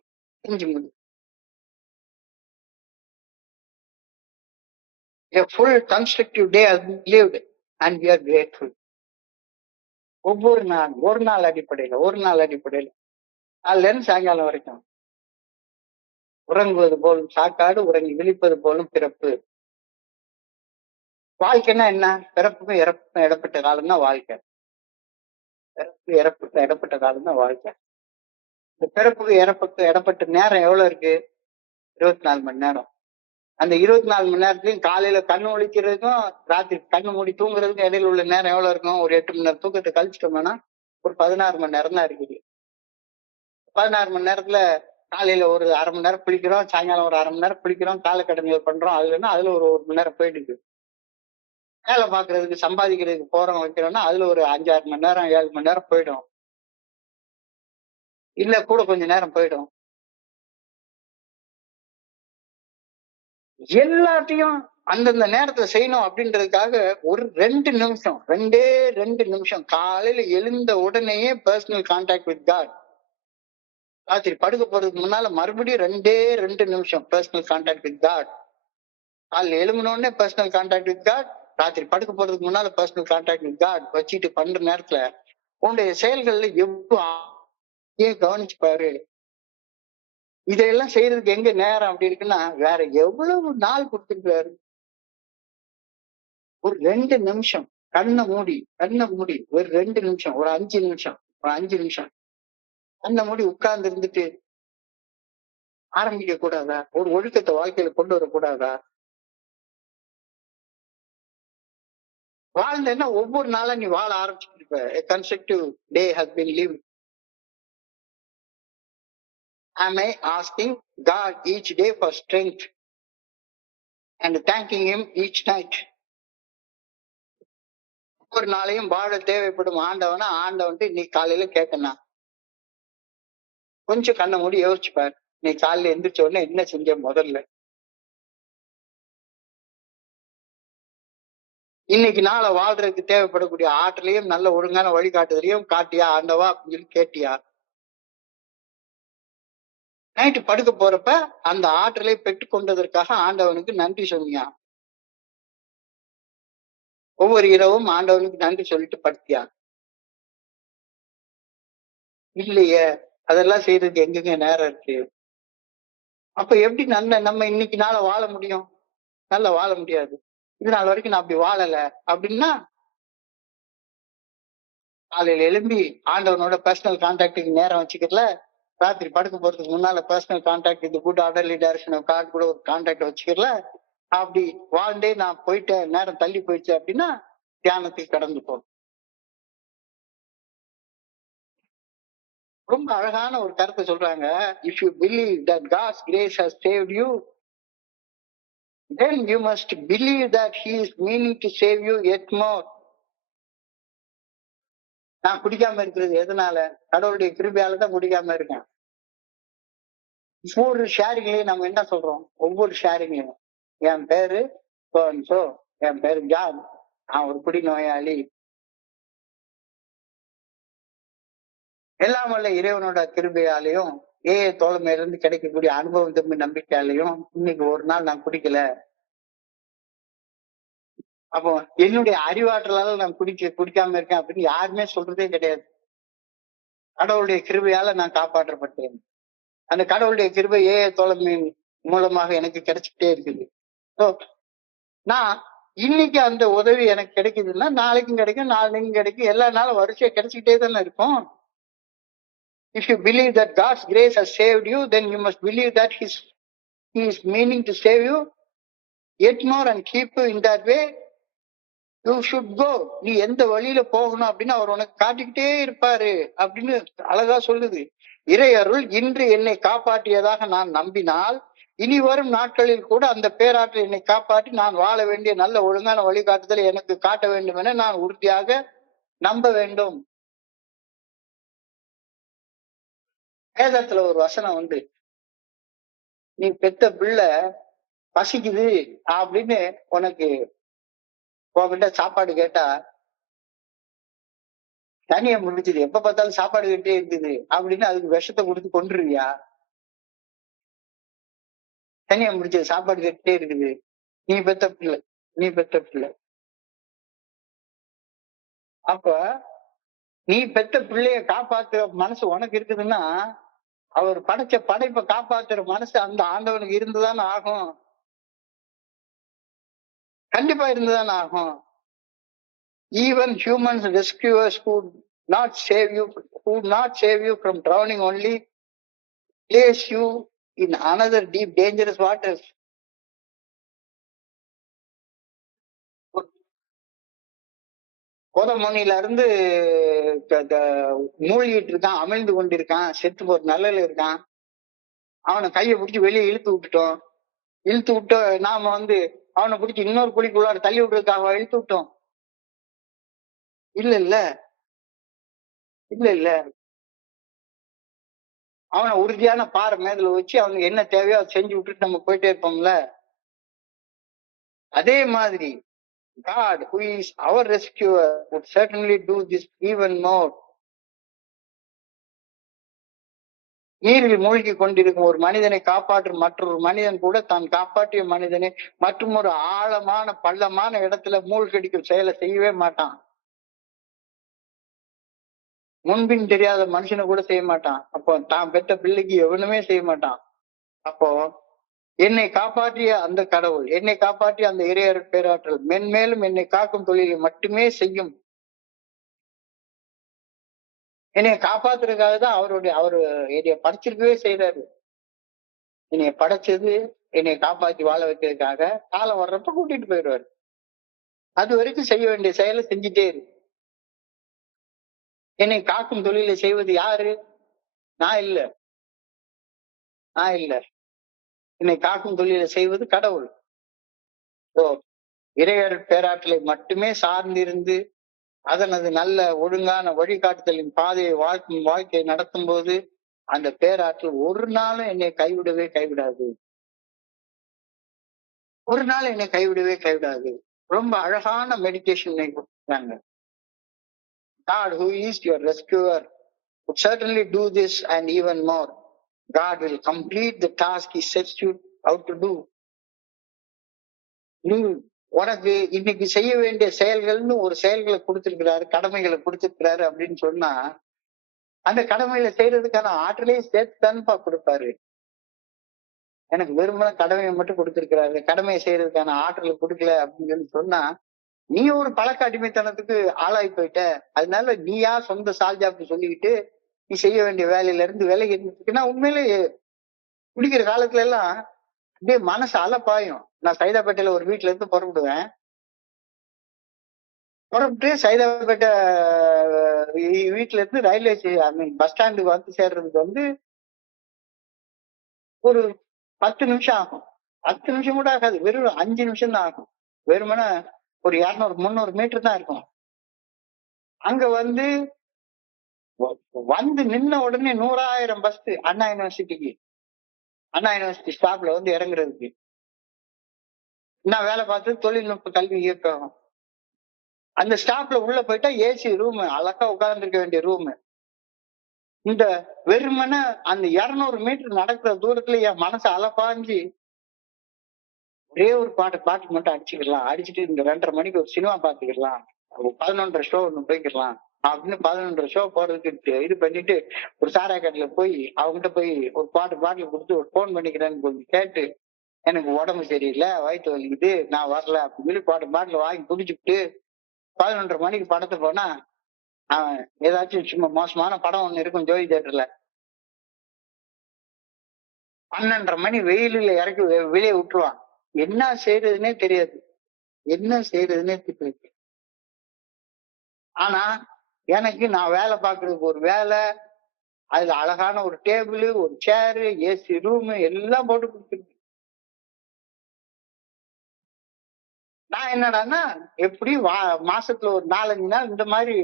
A full constructive day has been lived and we are grateful. ஒவ்வொரு நாள் ஒரு நாள் அடிப்படையில அதுல இருந்து சாயங்காலம் வரைக்கும் உறங்குவது போலும் சாக்காடு, உறங்கி விழிப்பது போலும் பிறப்பு. வாழ்க்கைன்னா என்ன? பிறப்புக்கும் இறப்புக்கும் இடப்பட்ட காலம் தான் வாழ்க்கை. இந்த பிறப்புக்கு இறப்புக்கு இடப்பட்ட நேரம் எவ்வளவு இருக்கு? 24 மணி நேரம். அந்த 24 மணி நேரத்துலயும் காலையில கண்ணு ஒழிக்கிறதுக்கும் ராத்திரி கண்ணு மூடி தூங்குறதுக்கும் இடையில உள்ள நேரம் எவ்வளவு இருக்கும்? ஒரு 8 மணி நேரம் தூக்கத்தை கழிச்சிட்டோம்னா ஒரு 16 மணி நேரம் தான் இருக்குது. 16 மணி நேரத்துல காலையில ஒரு அரை மணி நேரம் குளிக்கிறோம், சாயங்காலம் ஒரு அரை மணி நேரம் குளிக்கிறோம், காலை கடமைகள் பண்றோம். அதுல ஒரு 1 மணி நேரம் போயிட்டு இருக்கு. வேலை பாக்குறதுக்கு சம்பாதிக்கிறதுக்கு போறோம் வைக்கிறோம்னா அதுல ஒரு 5-6 மணி நேரம் 7 மணி நேரம் போயிடும், இல்ல கூட கொஞ்ச நேரம் போயிடும். எல்லாத்தையும் அந்தந்த நேரத்துல செய்யணும் அப்படின்றதுக்காக ஒரு 2 நிமிஷம், 2 நிமிஷம் காலையில எழுந்த உடனேயே பர்சனல் கான்டாக்ட் வித் காட். ராத்திரி படுக்க போறதுக்கு முன்னால மறுபடியும் 2 நிமிஷம் பர்சனல் கான்டாக்ட் வித் காட். காலைல எழும்பினோடனே பர்சனல் கான்டாக்ட் வித் காட், ராத்திரி படுக்க போறதுக்கு முன்னால பர்சனல் கான்டாக்ட் வித் காட் வச்சுட்டு பண்ற நேரத்துல உன்னுடைய செயல்கள்ல எவ்வளவு கவனிச்சு பாரு. இதையெல்லாம் செய்யறதுக்கு எங்க நேரம் அப்படி இருக்குன்னா வேற எவ்வளவு நாள் கொடுத்துருக்காரு. ஒரு 2 நிமிஷம் கண்ணை மூடி ஒரு 2 நிமிஷம், ஒரு 5 நிமிஷம், ஒரு 5 நிமிஷம் கண்ணை மூடி உட்கார்ந்து இருந்துட்டு ஆரம்பிக்க கூடாதா? ஒரு ஒழுக்கத்தை வாழ்க்கையில கொண்டு வரக்கூடாதா? வாழ்ந்தேன்னா ஒவ்வொரு நாளும் நீ வாழ ஆரம்பிச்சுட்டு இருப்ப. A consecutive day has been lived. Am I asking God each day for strength and thanking him each night? ஒவ்வொரு நாளையும் வாழ தேவைப்படும் ஆண்டவனா ஆண்டவன்ட்டு நீ காலையில கேட்கணும். கொஞ்சம் கண்ணை மூடி யோசிச்சு பாரு. நீ காலையில எந்திரிச்ச உடனே என்ன செஞ்ச முதல்ல? இன்னைக்கு நாளை வாழ்றதுக்கு தேவைப்படக்கூடிய ஆற்றலையும் நல்ல ஒழுங்கான வழிகாட்டுதலையும் காட்டியா ஆண்டவா அப்படின்னு சொல்லி கேட்டியா? நைட்டு படுக்க போறப்ப அந்த ஆற்றலை பெற்றுக் கொண்டதற்காக ஆண்டவனுக்கு நன்றி சொன்னியா? ஒவ்வொரு இரவும் ஆண்டவனுக்கு நன்றி சொல்லிட்டு படுத்தியா? இல்லையே. அதெல்லாம் செய்யறதுக்கு எங்கெங்க நேரம் இருக்கு? அப்ப எப்படி நம்ம இன்னைக்கு நாளை வாழ முடியும்? நல்லா வாழ முடியாது. இது நாள் வரைக்கும் நான் அப்படி வாழல அப்படின்னா காலையில எழும்பி ஆண்டவனோட பர்சனல் கான்டாக்டுக்கு நேரம் வச்சுக்கல, ராத்திரி படுக்க போறதுக்கு முன்னால பர்சனல் கான்டாக்ட் இந்த good orderly direction of God கூட ஒரு கான்டாக்ட் வச்சுக்கல. அப்படி வாழ்ந்தே நான் போயிட்டேன், நேரம் தள்ளி போயிடுச்சு அப்படின்னா தியானத்துக்கு கடந்து போ. ரொம்ப அழகான ஒரு கருத்தை சொல்றாங்க. If you believe that God's grace has saved you, then you must believe that he is meaning to save you yet more. நான் குடிக்காம இருக்கிறது எதனால? கடவுளுடைய கிருபையால தான் குடிக்காம இருக்கேன். ஒவ்வொரு ஷேரிங்லயும் நம்ம என்ன சொல்றோம்? ஒவ்வொரு ஷேரிங்லயும் என் பேரு சோ, என் பேரு ஜான், நான் ஒரு குடி நோயாளி. எல்லாம் வல்ல இறைவனோட கிருபையாலையும் தோழமையில இருந்து கிடைக்கக்கூடிய அனுபவம் திரும்பி நம்பிக்கையாலையும் இன்னைக்கு ஒரு நாள் நான் குடிக்கல. அப்போ என்னுடைய அறிவாற்றலால நான் குடிக்காம இருக்கேன் அப்படின்னு யாருமே சொல்றதே கிடையாது. கடவுளுடைய கிருபையால நான் காப்பாற்றப்பட்டேன். அந்த கடவுளுடைய கிருபை தோழமையின் மூலமாக எனக்கு கிடைச்சிக்கிட்டே இருக்குது. நான் இன்னைக்கு அந்த உதவி எனக்கு கிடைக்குதுன்னா நாளைக்கும் கிடைக்கும், நாளைக்கும் கிடைக்கும், எல்லா நாளும் வரிசையா கிடைச்சிக்கிட்டே தானே இருக்கும். If you believe that God's grace has saved you, then you must believe that He is meaning to save you yet more and keep you in that way. You should go. நீ எந்த வழியில போகணும் அப்படின்னு அவர் உனக்கு காட்டிக்கிட்டே இருப்பாரு அப்படின்னு அழகா சொல்லுது. இறை அருள் இன்று என்னை காப்பாற்றியதாக நான் நம்பினால் இனி வரும் நாட்களில் கூட அந்த பேராற்றல் என்னை காப்பாற்றி நான் வாழ வேண்டிய நல்ல ஒழுங்கான வழிகாட்டுதலை எனக்கு காட்ட வேண்டும் என நான் உறுதியாக நம்ப வேண்டும். வேதத்துல ஒரு வசனம் உண்டு. நீ பெத்த பிள்ளை பசிக்குது அப்படின்னு உனக்கு உன்கிட்ட சாப்பாடு கேட்டா தனியா முடிச்சுது, எப்ப பார்த்தாலும் சாப்பாடு கேட்டே இருக்குது அப்படின்னு அதுக்கு விஷத்தை கொடுத்து கொண்டுருவியா? தனியா முடிச்சது சாப்பாடு கேட்டே இருக்குது. நீ பெத்த பிள்ளை. அப்ப நீ பெத்த பிள்ளைய காப்பாத்துற மனசு உனக்கு இருக்குதுன்னா அவர் படைச்ச படைப்பை காப்பாத்துற மனசு அந்த ஆண்டவனுக்கு இருந்துதானே ஆகும். கண்டிப்பா இருந்துதானே ஆகும். Even humans rescuers who not save you from drowning only place you in another deep dangerous waters. கோதமணில இருந்து மூழ்கிட்டு இருக்கான், அமிழ்ந்து கொண்டிருக்கான், செத்து போற நல்லல இருக்கான். அவனை கையை பிடிச்சி வெளியே இழுத்து விட்டுட்டோம். நாம அவனை பிடிச்சி இன்னொரு குழிக்குள்ளார தள்ளி விடுறதுக்காக இழுத்து விட்டோம்? இல்ல இல்ல இல்ல இல்ல. அவனை உறுதியான பாறை மேல வச்சு அவனுக்கு என்ன தேவையோ அதை செஞ்சு விட்டுட்டு நம்ம போயிட்டே இருப்போம்ல. அதே மாதிரி God, who is our rescuer, would certainly do this even more. நீரில் மூழ்கி கொண்டிருக்கும் ஒரு மனிதனை காப்பாற்றும் மற்றொரு மனிதன் கூட தான் காப்பாற்றிய மனிதனை மற்றும் ஒரு ஆழமான பள்ளமான இடத்துல மூழ்கடிக்கும் செயலை செய்யவே மாட்டான். முன்பின் தெரியாத மனுஷனை கூட செய்ய மாட்டான். அப்போ தான் பெற்ற பிள்ளைக்கு எவனுமே செய்ய மாட்டான். அப்போ என்னை காப்பாற்றிய அந்த கடவுள், என்னை காப்பாற்றிய அந்த இறையர் பேராற்றல் மென்மேலும் என்னை காக்கும் தொழிலை மட்டுமே செய்யும். என்னைய காப்பாத்துறதுக்காக தான் அவரு என்னைய படைச்சிருக்கவே செய்யறாரு. என்னைய படைச்சது என்னை காப்பாத்தி வாழ வைக்கிறதுக்காக காலம் வர்றப்ப கூட்டிட்டு போயிடுவாரு. அது வரைக்கும் செய்ய வேண்டிய செயலை செஞ்சுட்டே இரு. என்னை காக்கும் தொழிலை செய்வது யாரு? நான் இல்ல. என்னை காக்கும் தொழிலை செய்வது கடவுள். இறையர் பேராற்றலை மட்டுமே சார்ந்திருந்து அதனது நல்ல ஒழுங்கான வழிகாட்டுதலின் பாதையை வாழ்க்கை நடத்தும் போது அந்த பேராற்றல் ஒரு நாளும் என்னை கைவிடாது. ஒரு நாள் என்னை கைவிடாது. ரொம்ப அழகான மெடிடேஷன் கொடுத்தாங்க. God, who is your rescuer, would certainly do this and even more. God will complete the task he sets you out to do. உனக்கு இன்னைக்கு செய்ய வேண்டிய செயல்கள்னு ஒரு செயல்களை கொடுத்திருக்கிறாரு, கடமைகளை கொடுத்திருக்கிறாரு அப்படின்னு சொன்னா அந்த கடமையில செய்யறதுக்கான ஆற்றலையும் சேர்த்துதான்ப்பா கொடுப்பாரு. எனக்கு வெறுமன கடமையை மட்டும் கொடுத்திருக்கிறாரு, கடமையை செய்யறதுக்கான ஆற்றலை கொடுக்கல அப்படின்னு சொன்னா நீ ஒரு பழக்க அடிமைத்தனத்துக்கு ஆளாகி போயிட்ட. அதனால நீயா சொந்த சால்ஜாப்னு சொல்லிக்கிட்டு நீ செய்ய வேண்டிய வேலையில இருந்து விலகி இருந்துச்சுன்னா உண்மையிலே குடிக்கிற காலத்துல எல்லாம் அப்படியே மனசு அலப்பாயும். நான் சைதாப்பேட்டையில ஒரு வீட்டுல இருந்து புறப்படுவேன். புறப்பட்டு சைதாப்பேட்டை வீட்டுல இருந்து ரயில்வே பஸ் ஸ்டாண்டுக்கு வந்து சேர்றதுக்கு வந்து ஒரு 10 நிமிஷம் ஆகும். 10 நிமிஷம் கூட ஆகாது, வெறும் 5 நிமிஷம் தான் ஆகும். வெறுமன ஒரு 200-300 மீட்டர் தான் இருக்கும். அங்க வந்து நின்ன உடனே 100,000 பஸ் அண்ணா யூனிவர்சிட்டி ஸ்டாப்ல வந்து இறங்குறதுக்கு. நான் வேலை பார்த்து தொழில்நுட்ப கல்வி இயக்கம். அந்த ஸ்டாப்ல உள்ள போயிட்டா ஏசி ரூம், அழகா உட்கார்ந்து இருக்க வேண்டிய ரூம். இந்த வெறுமன அந்த 200 மீட்டர் நடக்கிற தூரத்துல என் மனசு அலப்பாஞ்சு ஒரே ஒரு பாட்டு மட்டும் அடிச்சுக்கலாம், அடிச்சுட்டு இந்த 2:30 மணிக்கு ஒரு சினிமா பாத்துக்கலாம், 11:30 ஷோ ஒண்ணு போய்க்கலாம் அப்படின்னு 11:30 ஷோ போறதுக்கு இது பண்ணிட்டு ஒரு சாரா கடையில போய் அவங்ககிட்ட போய் ஒரு பாட்டில் கொடுத்து ஒரு போன் பண்ணிக்கிறேன்னு கொஞ்சம் கேட்டு எனக்கு உடம்பு சரியில்லை, வயிற்று வலிக்குது, நான் வரல அப்படின்னு சொல்லி பாட்டில் வாங்கி குடிச்சுட்டு 11:30 மணிக்கு படத்தை போனா அவன் ஏதாச்சும் சும்மா மோசமான படம் ஒண்ணு இருக்கும் ஜோதி தியேட்டர்ல, 12:30 மணி வெயிலில் இறக்கி வெளியே விட்டுருவான். என்ன செய்யறதுன்னே தெரியாது. ஆனா எனக்கு நான் வேலை பார்க்கறதுக்கு ஒரு வேலை, அதுல அழகான ஒரு டேபிள், ஒரு சேரு, ஏசி ரூம் எல்லாம் போட்டு கொடுத்துருக்கு. நான் என்னடான்னா எப்படி மாசத்துல ஒரு 4-5 நாள் இந்த மாதிரி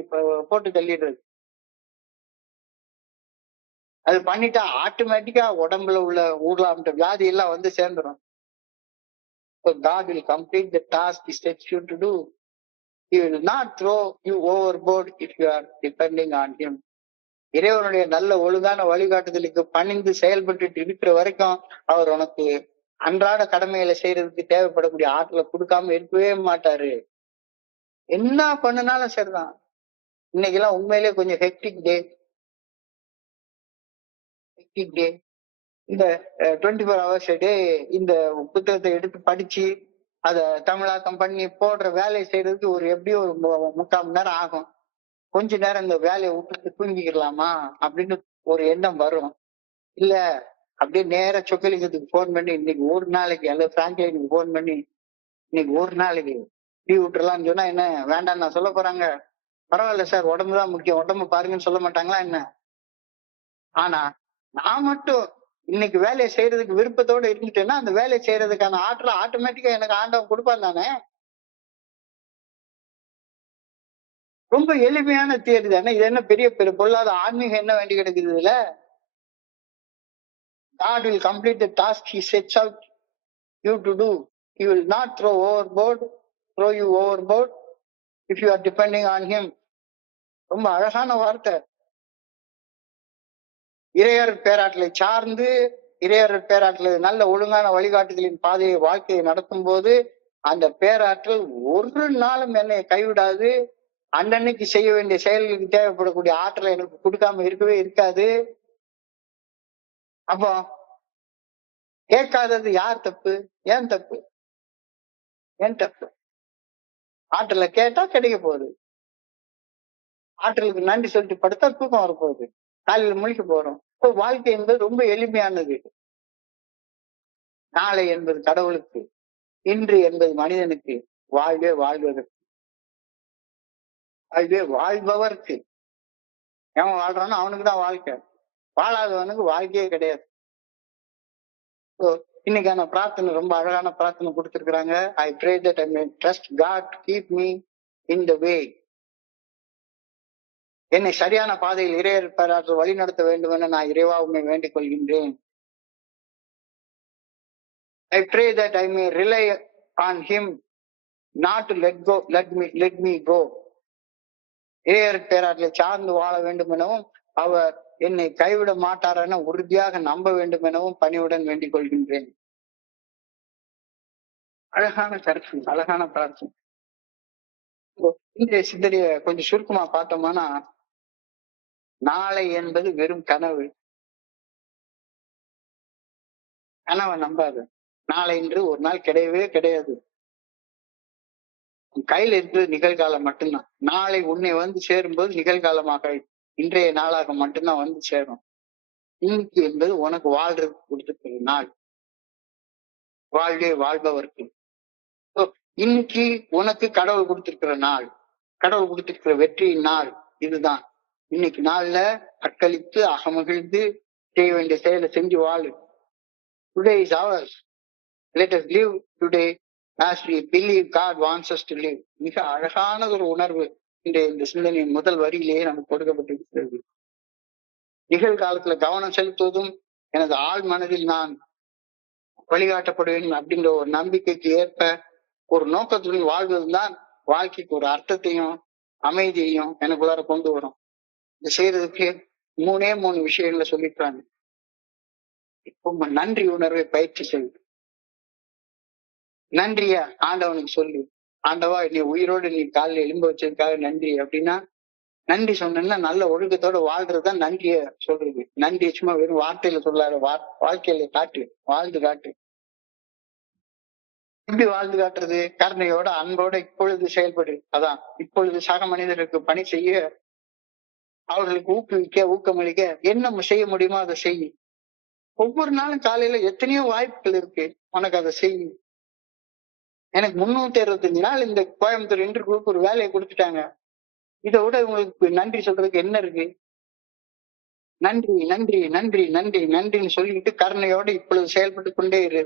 போட்டு தள்ளிடுறது. அது பண்ணிட்டா ஆட்டோமேட்டிக்கா உடம்புல உள்ள ஊர்லாம்ன்ற வியாதி எல்லாம் வந்து சேர்ந்துடும். So God will complete the task he sets you to do. He will not throw you overboard if you are depending on him. இறைவனுடைய நல்ல ஒழுங்கான வழிகாட்டுதலுக்கு பணிந்து செயல்பட்டு இருக்கிற வரைக்கும் அவர் உனக்கு அன்றாட கடமைகளை செய்யறதுக்கு தேவைப்படக்கூடிய ஆற்றலை கொடுக்காம இருக்கவே மாட்டாரு. என்ன பண்ணுனாலும் சரிதான். இன்னைக்கு எல்லாம் உண்மையிலே கொஞ்சம் ஹெக்டிக் டே. இந்த 24 hours a day இந்த புத்தகத்தை எடுத்து படிச்சு அத தமிழாக்கம் பண்ணி போடுற வேலையை செய்யறதுக்கு ஒரு எப்படியும் ஒரு 3/4 மணி நேரம் ஆகும். கொஞ்ச நேரம் இந்த வேலையை விட்டுட்டு தூங்கிக்கலாமா அப்படின்னு ஒரு எண்ணம் வரும். இல்ல அப்படியே நேர சொக்கலிங்கத்துக்கு போன் பண்ணி இன்னைக்கு ஒரு நாளைக்கு அல்லது பிராங்க்லைனுக்கு போன் பண்ணி இன்னைக்கு ஒரு நாளைக்கு லீவ் விட்டுறலாம்னு சொன்னா என்ன வேண்டாம் நான் சொல்ல போறாங்க? பரவாயில்ல சார், உடம்புதான் முக்கியம், உடம்பு பாருங்கன்னு சொல்ல மாட்டாங்களா என்ன? ஆனா நான் மட்டும் இன்னைக்கு வேலையை செய்யறதுக்கு விருப்பத்தோட இருந்துட்டேன்னா அந்த வேலையை செய்யறதுக்கான ஆற்றலை ஆட்டோமேட்டிக்கா எனக்கு ஆண்டவன் கொடுப்பான் தானே. ரொம்ப எளிமையான தியரி தானே. இது என்ன பெரிய பெரிய பொல்லாத ஆன்மீகம் என்ன வேண்டி கிடக்குது இதுல. God will complete the task he sets out you to do. He will not throw you overboard if you are depending on him. ரொம்ப அழகான வார்த்தை. இறையர் பேராற்றலை சார்ந்து இறையர் பேராற்றல் நல்ல ஒழுங்கான வழிகாட்டுதலின் பாதையை வாழ்க்கையை நடத்தும் போது அந்த பேராற்றல் ஒரு நாளும் என்னை கைவிடாது. அன்னன்னைக்கு செய்ய வேண்டிய செயல்களுக்கு தேவைப்படக்கூடிய ஆற்றலை எனக்கு கொடுக்காம இருக்கவே இருக்காது. அப்போ கேட்காதது யார் தப்பு? ஏன் தப்பு? ஏன் தப்பு? ஆற்றலை கேட்டா கிடைக்க போகுது. ஆற்றலுக்கு நன்றி சொல்லிட்டு படுத்தா தூக்கம் வரப்போகுது. காலையில் முழிக்க போறோம். இப்போ வாழ்க்கை என்பது ரொம்ப எளிமையானது. நாளை என்பது கடவுளுக்கு, இன்று என்பது மனிதனுக்கு, வாழ்வே வாழ்வதற்கு, வாழ்வே வாழ்பவருக்கு. எவன் வாழ்றானோ அவனுக்கு தான் வாழ்க்கை. வாழாதவனுக்கு வாழ்க்கையே கிடையாது. இன்னைக்கான பிரார்த்தனை ரொம்ப அழகான பிரார்த்தனை கொடுத்திருக்கிறாங்க. I pray that I may trust God to keep me in the way. என்னை சரியான பாதையில் இறையர் பேராற்றல் வழி நடத்த வேண்டும் என நான் இறைவா உண்மை வேண்டிக் கொள்கின்றேன். I pray that I may rely on him not to let me go. இறையர் பேராற்றலை சார்ந்து வாழ வேண்டும் எனவும் அவர் என்னை கைவிட மாட்டார் என உறுதியாக நம்ப வேண்டும் எனவும் பணிவுடன் வேண்டிக் கொள்கின்றேன். அழகான கருத்து, அழகான பிரார்த்தனை. இன்றைய சிந்தனைய கொஞ்சம் சுருக்கமா பார்த்தோம்னா, நாளை என்பது வெறும் கனவு. கனவை நம்பாது. நாளை என்று ஒரு நாள் கிடையவே கிடையாது. கையில இருக்கிறது நிகழ்காலம் மட்டும்தான். நாளை உன்னை வந்து சேரும்போது நிகழ்காலமாக இன்றைய நாளாக மட்டும்தான் வந்து சேரும். இன்னைக்கு என்பது உனக்கு வாழ்றதுக்கு கொடுத்துருக்கிற நாள். வாழ்வே வாழ்பவருக்கு. இன்னைக்கு உனக்கு கடவுள் கொடுத்திருக்கிற நாள், கடவுள் கொடுத்திருக்கிற வெற்றியின் நாள் இதுதான். இன்னைக்கு நாள்ல அக்களித்து அகமகிழ்ந்து செய்ய வேண்டிய செயலை செஞ்சு வாழு. Today is ours. Let us live today as we believe God wants us to live. மிக அழகான ஒரு உணர்வு இந்த சிந்தனையின் முதல் வரியிலேயே நமக்கு கொடுக்கப்பட்டிருக்கிறது. நிகழ்காலத்துல கவனம் செலுத்துவதும் எனது ஆழ் மனதில் நான் வழிகாட்டப்படுவேன் அப்படிங்கிற ஒரு நம்பிக்கைக்கு ஏற்ப ஒரு நோக்கத்துடன் வாழ்வதும் தான் வாழ்க்கைக்கு ஒரு அர்த்தத்தையும் அமைதியையும் எனக்குள்ளார கொண்டு வரும். இதை செய்யறதுக்கு 3 விஷயங்களை சொல்லிக்கிறாங்க. இப்போ நன்றி உணர்வை பயிற்சி செய்யும். நன்றிய ஆண்டவனுக்கு சொல்லு. ஆண்டவா நீ உயிரோடு நீ காலில் எலும்ப வச்சதுக்காக நன்றி அப்படின்னா, நன்றி சொன்னா நல்ல ஒழுக்கத்தோட வாழ்றதுதான் நன்றிய சொல்றது. நன்றி சும்மா வெறும் வார்த்தையில சொல்லாத, வாழ்க்கையில காட்டு, வாழ்ந்து காட்டு. எப்படி வாழ்ந்து காட்டுறது? கருணையோட அன்போட இப்பொழுது செயல்படு. அதான் இப்பொழுது சக மனிதருக்கு பணி செய்ய, அவர்களுக்கு ஊக்குவிக்க, ஊக்கமளிக்க என்ன செய்ய முடியுமோ அதை செய். ஒவ்வொரு நாளும் காலையில எத்தனையோ வாய்ப்புகள் இருக்கு, உனக்கு அதை செய். எனக்கு 365 நாள் இந்த கோயம்புத்தூர் இன்டர்வியூக்கு ஒரு வேலையை கொடுத்துட்டாங்க. இதை விட உங்களுக்கு நன்றி சொல்றதுக்கு என்ன இருக்கு? நன்றி நன்றி நன்றி நன்றி நன்றின்னு சொல்லிக்கிட்டு கருணையோட இப்பொழுது செயல்பட்டு கொண்டே இரு.